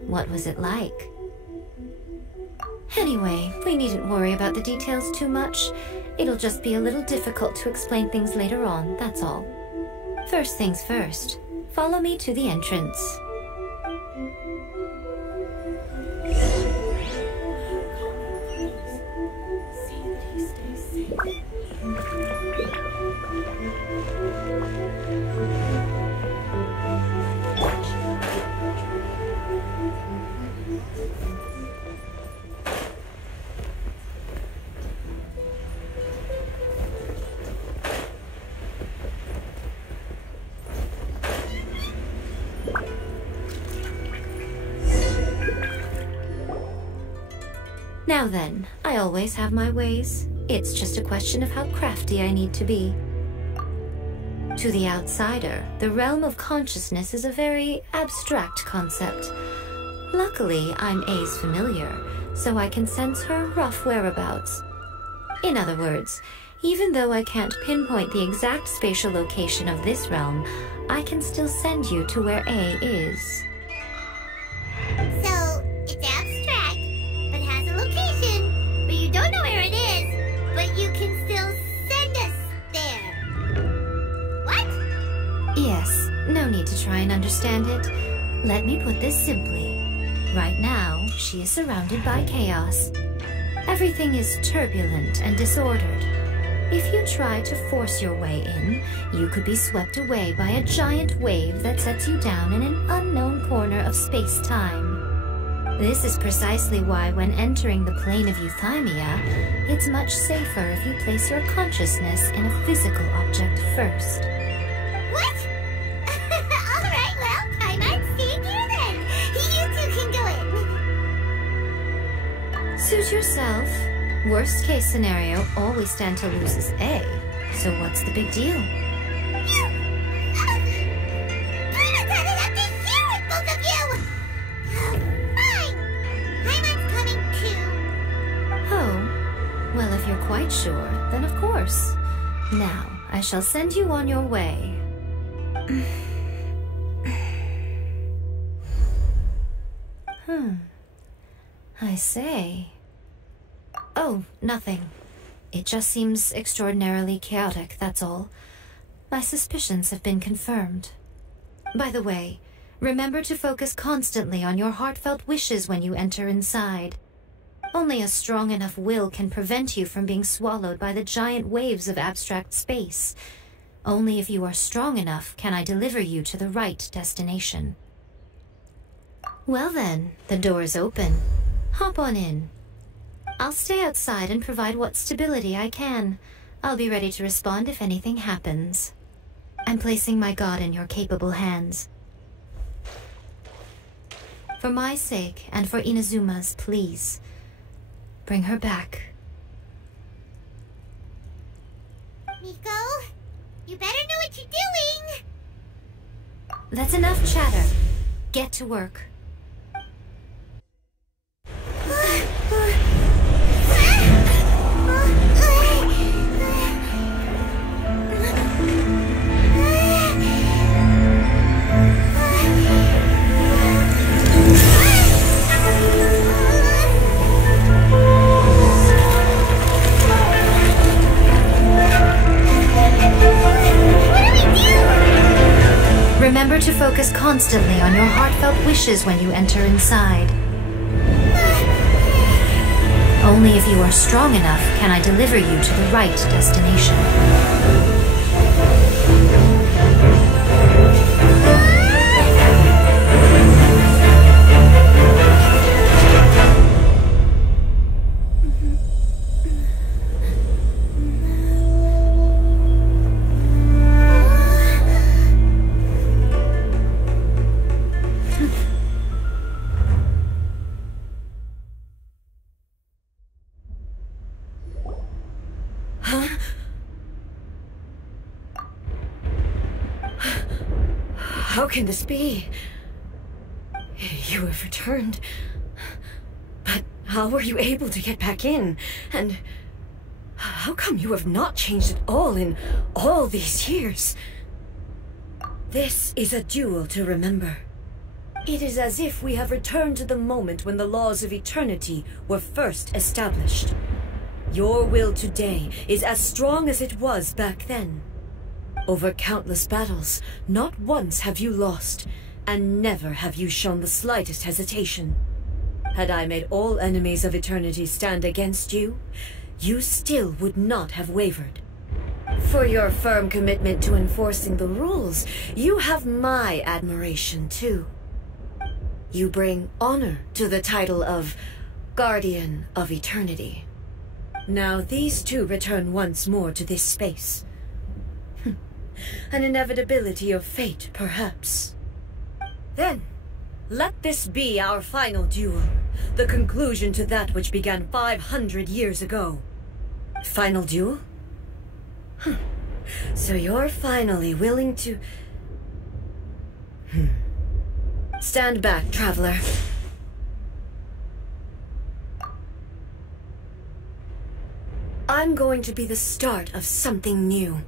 What was it like? Anyway, we needn't worry about the details too much. It'll just be a little difficult to explain things later on, that's all. First things first, follow me to the entrance. Now then, I always have my ways. It's just a question of how crafty I need to be. To the outsider, the realm of consciousness is a very abstract concept. Luckily, I'm A's familiar, so I can sense her rough whereabouts. In other words, even though I can't pinpoint the exact spatial location of this realm, I can still send you to where A is. So, it's abstract, but has a location, but you don't know where it is, but you can still send us there. What? Yes, no need to try and understand it. Let me put this simply. Right now, she is surrounded by chaos. Everything is turbulent and disordered. If you try to force your way in, you could be swept away by a giant wave that sets you down in an unknown corner of space-time. This is precisely why when entering the plane of euthymia, it's much safer if you place your consciousness in a physical object first. What? Alright, well, I might see you then. You two can go in. Suit yourself. Worst case scenario, all we stand to lose is A. So what's the big deal? Well, if you're quite sure, then of course. Now, I shall send you on your way. I say. Oh, nothing. It just seems extraordinarily chaotic, that's all. My suspicions have been confirmed. By the way, remember to focus constantly on your heartfelt wishes when you enter inside. Only a strong enough will can prevent you from being swallowed by the giant waves of abstract space. Only if you are strong enough can I deliver you to the right destination. Well then, the door's open. Hop on in. I'll stay outside and provide what stability I can. I'll be ready to respond if anything happens. I'm placing my god in your capable hands. For my sake, and for Inazuma's, please. Bring her back. Miko, you better know what you're doing! That's enough chatter. Get to work. Remember to focus constantly on your heartfelt wishes when you enter inside. Only if you are strong enough can I deliver you to the right destination. can this be? You have returned. But how were you able to get back in? And how come you have not changed at all in all these years? This is a duel to remember. It is as if we have returned to the moment when the laws of eternity were first established. Your will today is as strong as it was back then. Over countless battles, not once have you lost, and never have you shown the slightest hesitation. Had I made all enemies of eternity stand against you, you still would not have wavered. For your firm commitment to enforcing the rules, you have my admiration too. You bring honor to the title of Guardian of Eternity. Now these two return once more to this space. An inevitability of fate, perhaps. Then, let this be our final duel, the conclusion to that which began 500 years ago. Final duel? So you're finally willing to... Stand back, traveler. I'm going to be the start of something new.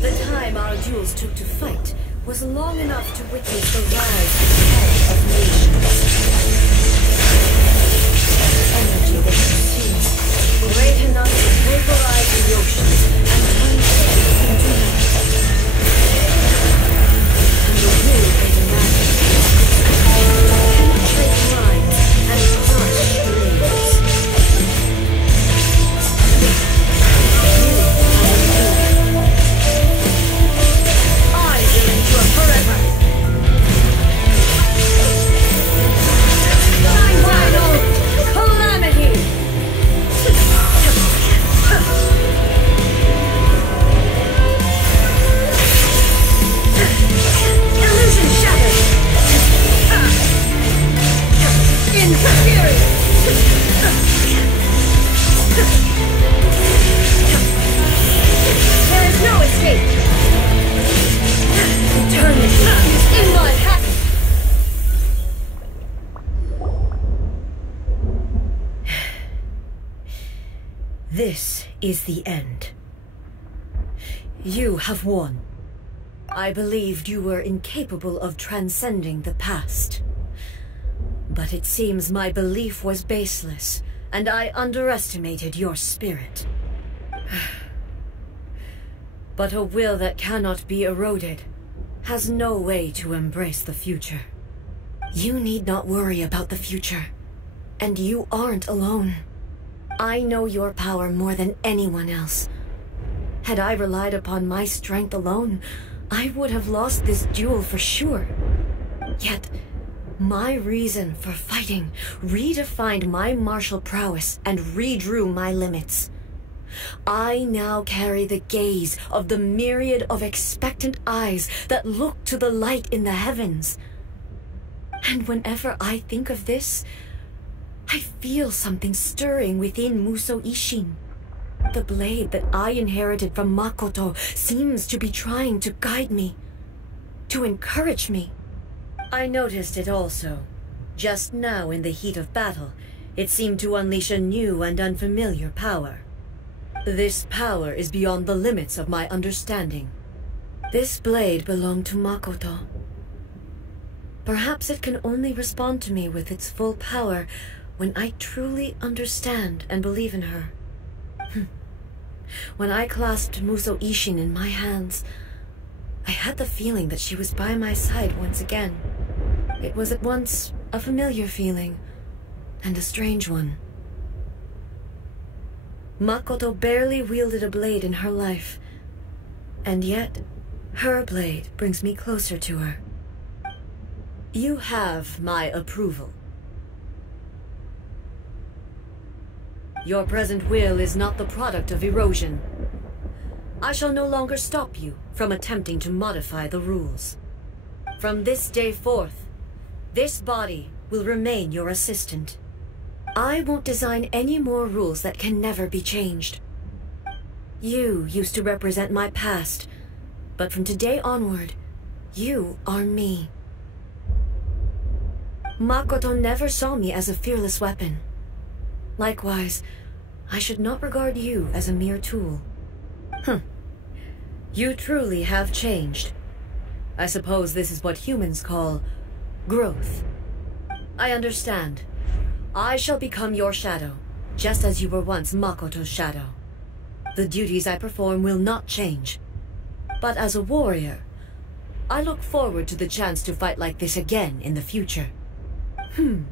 The time our duels took to fight was long enough to witness the rise and fall of nations. Energy that consumes, great enough to vaporize the oceans and turn space into night. And the will of the magic penetrate minds and crush dreams. Forever. Final calamity. Illusion shattered. Interference. There is no escape. Eternity is in my hat. This is the end. You have won. I believed you were incapable of transcending the past. But it seems my belief was baseless, and I underestimated your spirit. But a will that cannot be eroded has no way to embrace the future. You need not worry about the future, and you aren't alone. I know your power more than anyone else. Had I relied upon my strength alone, I would have lost this duel for sure. Yet, my reason for fighting redefined my martial prowess and redrew my limits. I now carry the gaze of the myriad of expectant eyes that look to the light in the heavens. And whenever I think of this, I feel something stirring within Musou Ishin. The blade that I inherited from Makoto seems to be trying to guide me, to encourage me. I noticed it also. Just now in the heat of battle, it seemed to unleash a new and unfamiliar power. This power is beyond the limits of my understanding. This blade belonged to Makoto. Perhaps it can only respond to me with its full power when I truly understand and believe in her. When I clasped Musou Ishin in my hands, I had the feeling that she was by my side once again. It was at once a familiar feeling and a strange one. Makoto barely wielded a blade in her life, and yet her blade brings me closer to her. You have my approval. Your present will is not the product of erosion. I shall no longer stop you from attempting to modify the rules. From this day forth, this body will remain your assistant. I won't design any more rules that can never be changed. You used to represent my past, But from today onward, you are me. Makoto never saw me as a fearless weapon. Likewise, I should not regard you as a mere tool. You truly have changed. I suppose this is what humans call growth. I understand. I shall become your shadow, just as you were once Makoto's shadow. The duties I perform will not change. But as a warrior, I look forward to the chance to fight like this again in the future. Do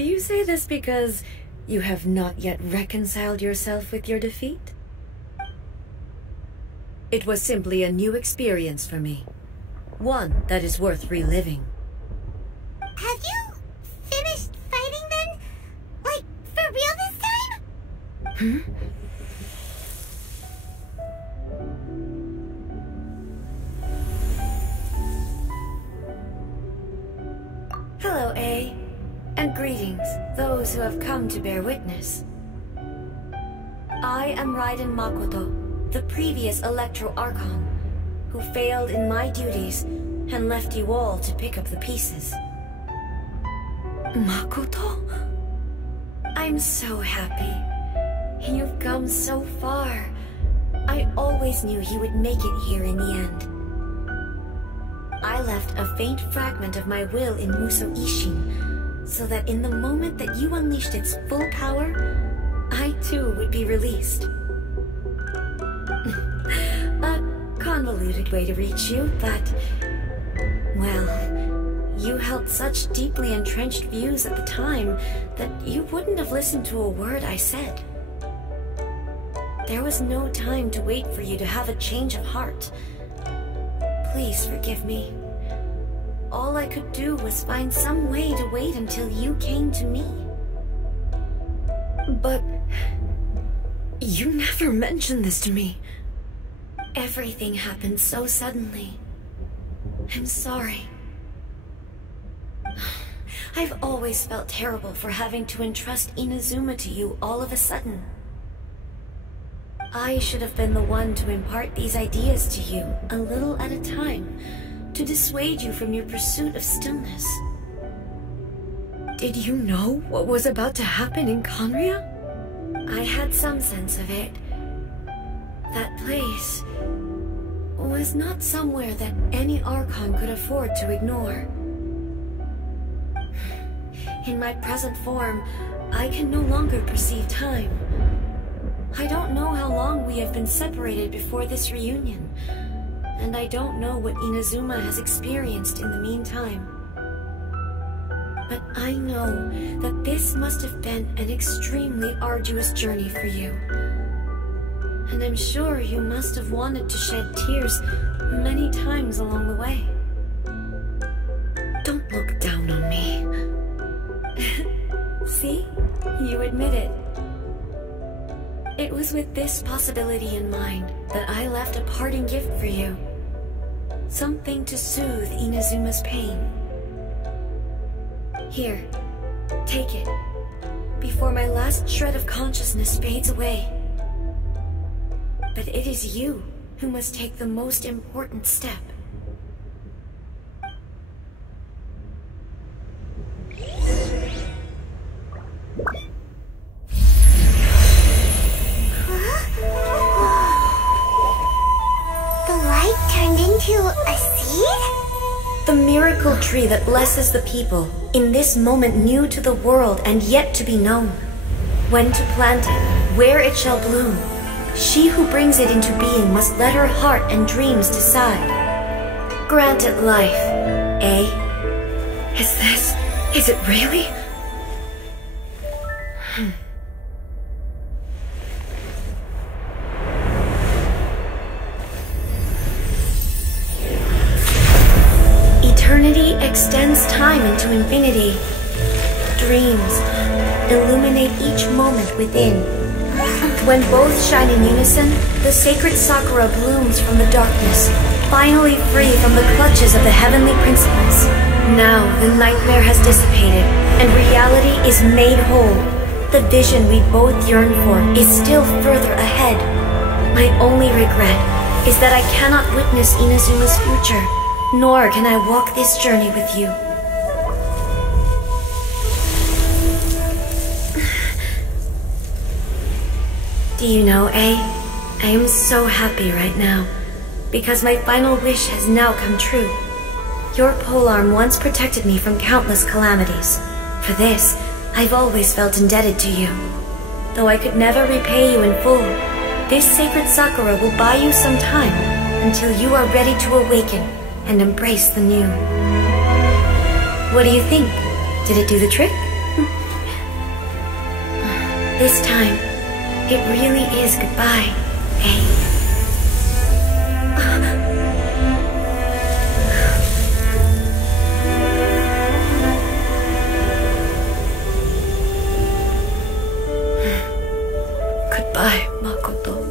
you say this because you have not yet reconciled yourself with your defeat? It was simply a new experience for me. One that is worth reliving. Have you finished fighting then? Like, for real this time? Hello, A. And greetings, those who have come to bear witness. I am Raiden Makoto, the previous Electro Archon, who failed in my duties and left you all to pick up the pieces. Makoto? I'm so happy. You've come so far. I always knew you would make it here in the end. I left a faint fragment of my will in Muso Ishin, so that in the moment that you unleashed its full power, I too would be released. A convoluted way to reach you, but... well, you held such deeply entrenched views at the time that you wouldn't have listened to a word I said. There was no time to wait for you to have a change of heart. Please forgive me. All I could do was find some way to wait until you came to me. But... you never mentioned this to me. Everything happened so suddenly. I'm sorry. I've always felt terrible for having to entrust Inazuma to you all of a sudden. I should have been the one to impart these ideas to you, a little at a time, to dissuade you from your pursuit of stillness. Did you know what was about to happen in Conria? I had some sense of it. That place was not somewhere that any Archon could afford to ignore. In my present form, I can no longer perceive time. I don't know how long we have been separated before this reunion, and I don't know what Inazuma has experienced in the meantime. But I know that this must have been an extremely arduous journey for you. And I'm sure you must have wanted to shed tears many times along the way. Don't look down on me. See? You admit it. It was with this possibility in mind that I left a parting gift for you. Something to soothe Inazuma's pain. Here, take it, before my last shred of consciousness fades away. But it is you who must take the most important step. The light turned into a seed? The miracle tree that blesses the people, in this moment new to the world and yet to be known. When to plant it, where it shall bloom. She who brings it into being must let her heart and dreams decide. Grant it life, eh? Is it really? Eternity extends time into infinity. Dreams illuminate each moment within. When both shine in unison, the sacred Sakura blooms from the darkness, finally free from the clutches of the heavenly principles. Now the nightmare has dissipated, and reality is made whole. The vision we both yearn for is still further ahead. My only regret is that I cannot witness Inazuma's future, nor can I walk this journey with you. Do you know, I am so happy right now, because my final wish has now come true. Your polearm once protected me from countless calamities. For this, I've always felt indebted to you. Though I could never repay you in full, this sacred sakura will buy you some time until you are ready to awaken and embrace the new. What do you think? Did it do the trick? This time, it really is goodbye, eh? Goodbye, Makoto.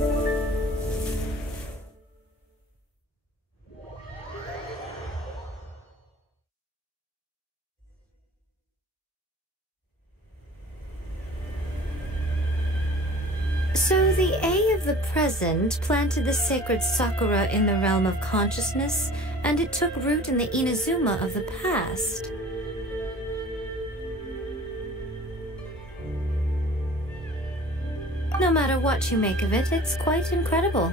So the A of the present planted the sacred sakura in the realm of consciousness, and it took root in the Inazuma of the past. No matter what you make of it, it's quite incredible.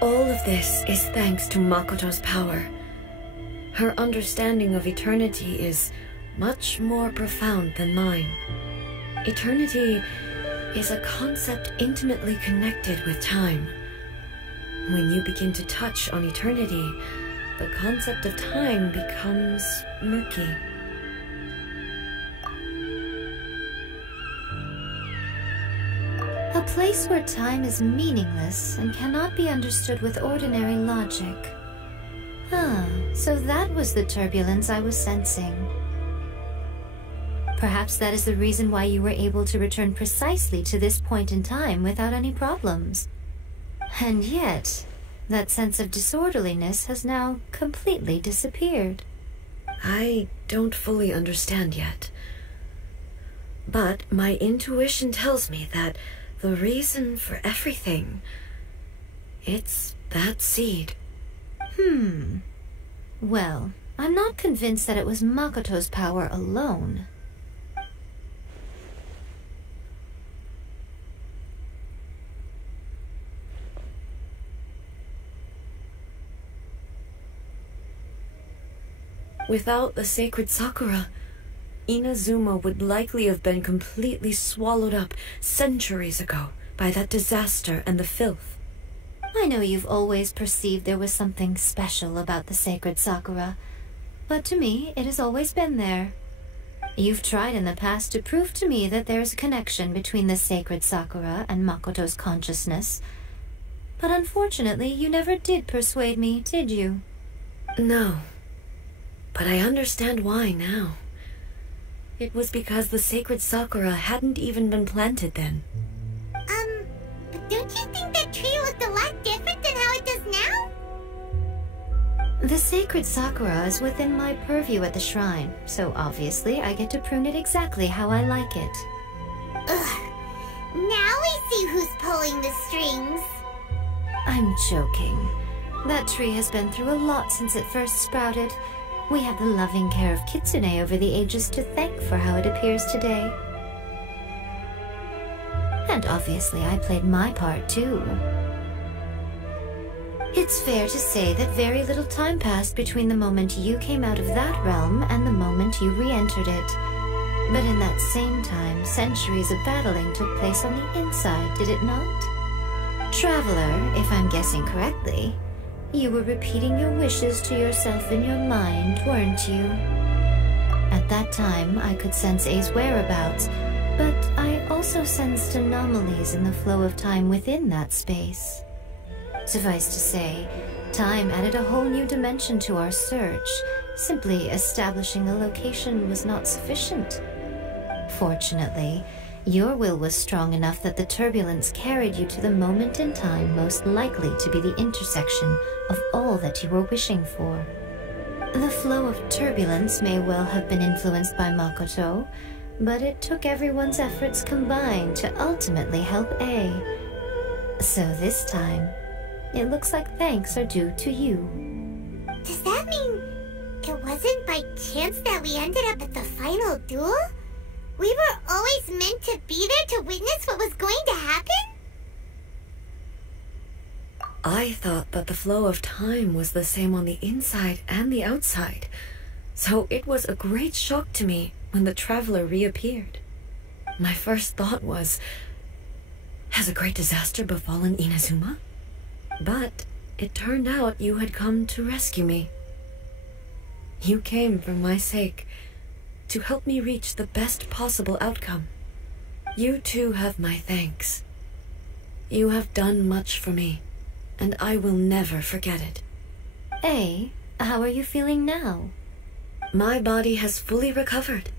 All of this is thanks to Makoto's power. Her understanding of eternity is much more profound than mine. Eternity is a concept intimately connected with time. When you begin to touch on eternity, the concept of time becomes murky. A place where time is meaningless and cannot be understood with ordinary logic. So that was the turbulence I was sensing. Perhaps that is the reason why you were able to return precisely to this point in time without any problems. And yet, that sense of disorderliness has now completely disappeared. I don't fully understand yet. But my intuition tells me that the reason for everything, it's that seed. Well, I'm not convinced that it was Makoto's power alone. Without the sacred sakura, Inazuma would likely have been completely swallowed up centuries ago by that disaster and the filth. I know you've always perceived there was something special about the sacred sakura, but to me, it has always been there. You've tried in the past to prove to me that there's a connection between the sacred sakura and Makoto's consciousness, but unfortunately, you never did persuade me, did you? No, but I understand why now. It was because the sacred sakura hadn't even been planted then. But don't you think that tree looked a lot different than how it does now? The sacred sakura is within my purview at the shrine, so obviously I get to prune it exactly how I like it. Ugh. Now we see who's pulling the strings. I'm joking. That tree has been through a lot since it first sprouted. We have the loving care of Kitsune over the ages to thank for how it appears today. And obviously I played my part too. It's fair to say that very little time passed between the moment you came out of that realm and the moment you re-entered it. But in that same time, centuries of battling took place on the inside, did it not? Traveler, if I'm guessing correctly, you were repeating your wishes to yourself in your mind, weren't you? At that time, I could sense A's whereabouts, but I also sensed anomalies in the flow of time within that space. Suffice to say, time added a whole new dimension to our search. Simply establishing a location was not sufficient. Fortunately, your will was strong enough that the turbulence carried you to the moment in time most likely to be the intersection of all that you were wishing for. The flow of turbulence may well have been influenced by Makoto, but it took everyone's efforts combined to ultimately help A. So this time, it looks like thanks are due to you. Does that mean it wasn't by chance that we ended up at the final duel? We were always meant to be there to witness what was going to happen? I thought that the flow of time was the same on the inside and the outside, so it was a great shock to me when the traveler reappeared. My first thought was, has a great disaster befallen Inazuma? But it turned out you had come to rescue me. You came for my sake, to help me reach the best possible outcome. You too have my thanks. You have done much for me, and I will never forget it. Hey, how are you feeling now? My body has fully recovered,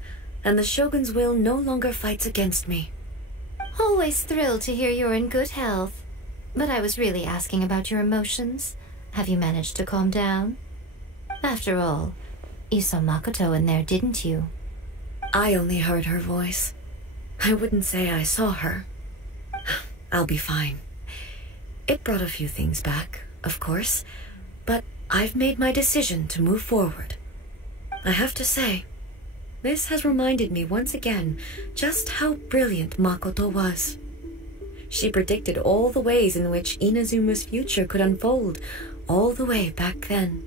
and the Shogun's will no longer fights against me. Always thrilled to hear you're in good health. But I was really asking about your emotions. Have you managed to calm down? After all, you saw Makoto in there, didn't you? I only heard her voice. I wouldn't say I saw her. I'll be fine. It brought a few things back, of course, but I've made my decision to move forward. I have to say, this has reminded me once again just how brilliant Makoto was. She predicted all the ways in which Inazuma's future could unfold, all the way back then.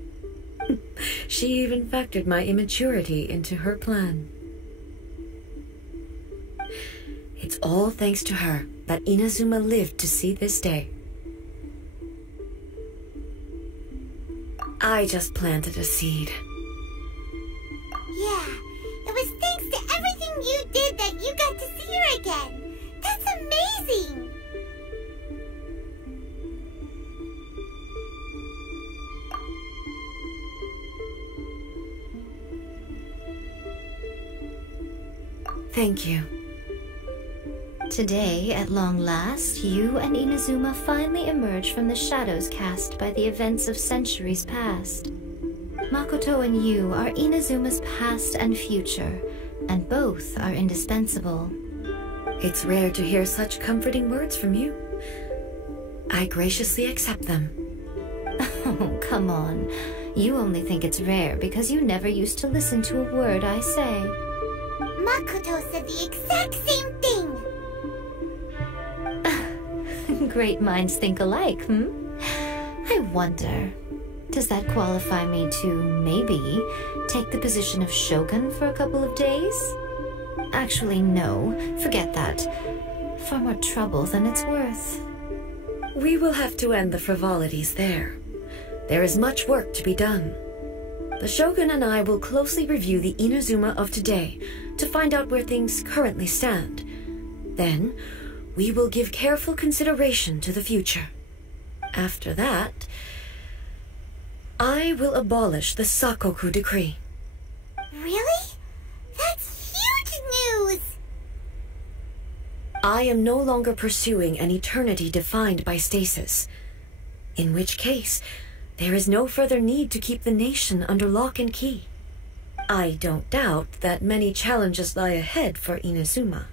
She even factored my immaturity into her plan. It's all thanks to her that Inazuma lived to see this day. I just planted a seed. Yeah, it was thanks to everything you did that you got to see her again. That's amazing! Thank you. Today, at long last, you and Inazuma finally emerge from the shadows cast by the events of centuries past. Makoto and you are Inazuma's past and future, and both are indispensable. It's rare to hear such comforting words from you. I graciously accept them. Oh, come on. You only think it's rare because you never used to listen to a word I say. Makoto said the exact same thing! Great minds think alike, hmm? I wonder, does that qualify me to, maybe, take the position of Shogun for a couple of days? Actually, no. Forget that. Far more trouble than it's worth. We will have to end the frivolities there. There is much work to be done. The Shogun and I will closely review the Inazuma of today to find out where things currently stand. Then, we will give careful consideration to the future. After that, I will abolish the Sakoku decree. Really? That's huge news! I am no longer pursuing an eternity defined by stasis. In which case, there is no further need to keep the nation under lock and key. I don't doubt that many challenges lie ahead for Inazuma.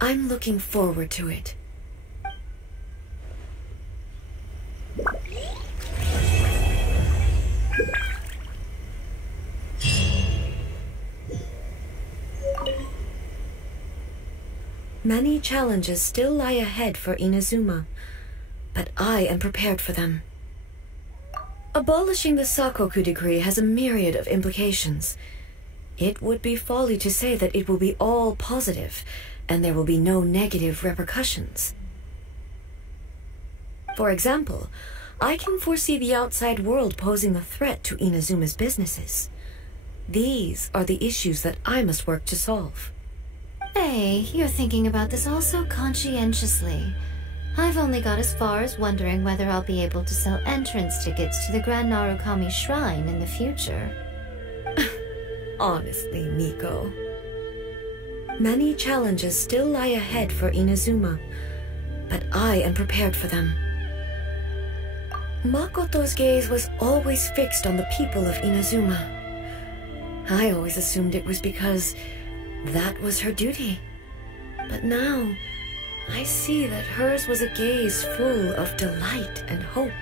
I'm looking forward to it. Many challenges still lie ahead for Inazuma, but I am prepared for them. Abolishing the Sakoku decree has a myriad of implications. It would be folly to say that it will be all positive, and there will be no negative repercussions. For example, I can foresee the outside world posing a threat to Inazuma's businesses. These are the issues that I must work to solve. Hey, you're thinking about this all so conscientiously. I've only got as far as wondering whether I'll be able to sell entrance tickets to the Grand Narukami Shrine in the future. Honestly, Miko. Many challenges still lie ahead for Inazuma, but I am prepared for them. Makoto's gaze was always fixed on the people of Inazuma. I always assumed it was because that was her duty. But now, I see that hers was a gaze full of delight and hope.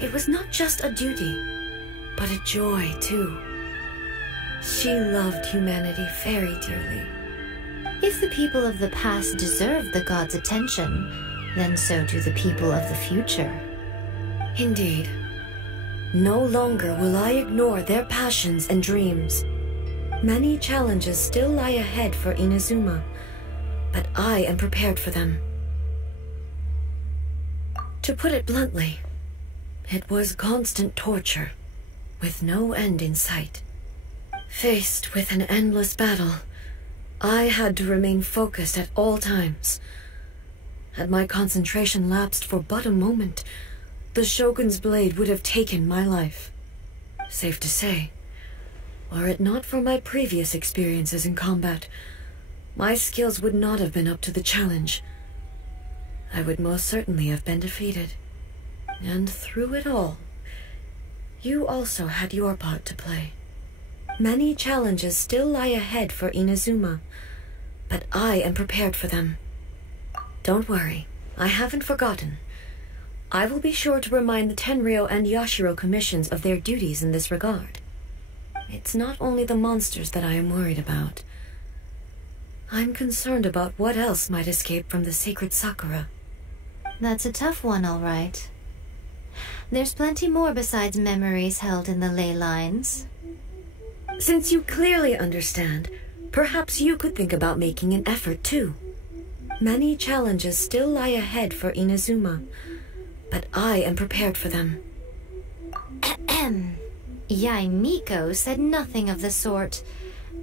It was not just a duty, but a joy, too. She loved humanity very dearly. If the people of the past deserve the gods' attention, then so do the people of the future. Indeed. No longer will I ignore their passions and dreams. Many challenges still lie ahead for Inazuma, but I am prepared for them. To put it bluntly, it was constant torture, with no end in sight. Faced with an endless battle, I had to remain focused at all times. Had my concentration lapsed for but a moment, the Shogun's blade would have taken my life. Safe to say, were it not for my previous experiences in combat, my skills would not have been up to the challenge. I would most certainly have been defeated. And through it all, you also had your part to play. Many challenges still lie ahead for Inazuma, but I am prepared for them. Don't worry, I haven't forgotten. I will be sure to remind the Tenryou and Yashiro commissions of their duties in this regard. It's not only the monsters that I am worried about. I'm concerned about what else might escape from the sacred Sakura. That's a tough one, all right. There's plenty more besides memories held in the ley lines. Since you clearly understand, perhaps you could think about making an effort too. Many challenges still lie ahead for Inazuma, but I am prepared for them. Ahem. Yae Miko said nothing of the sort,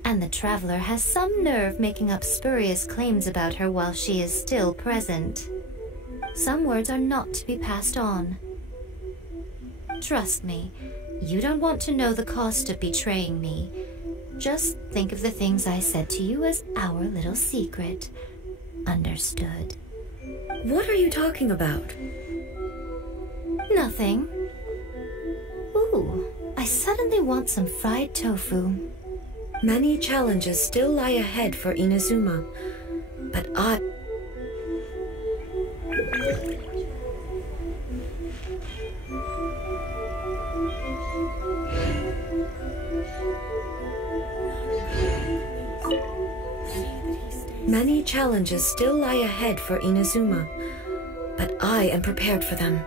and the traveler has some nerve making up spurious claims about her while she is still present. Some words are not to be passed on. Trust me, you don't want to know the cost of betraying me. Just think of the things I said to you as our little secret. Understood? What are you talking about? Nothing. Ooh, I suddenly want some fried tofu. Many challenges still lie ahead for Inazuma, but I... Many challenges still lie ahead for Inazuma, but I am prepared for them.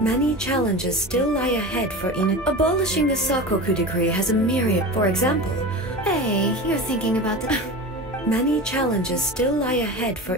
Many challenges still lie ahead for Abolishing the Sakoku decree has a myriad, for example. Hey, you're thinking about the... Many challenges still lie ahead for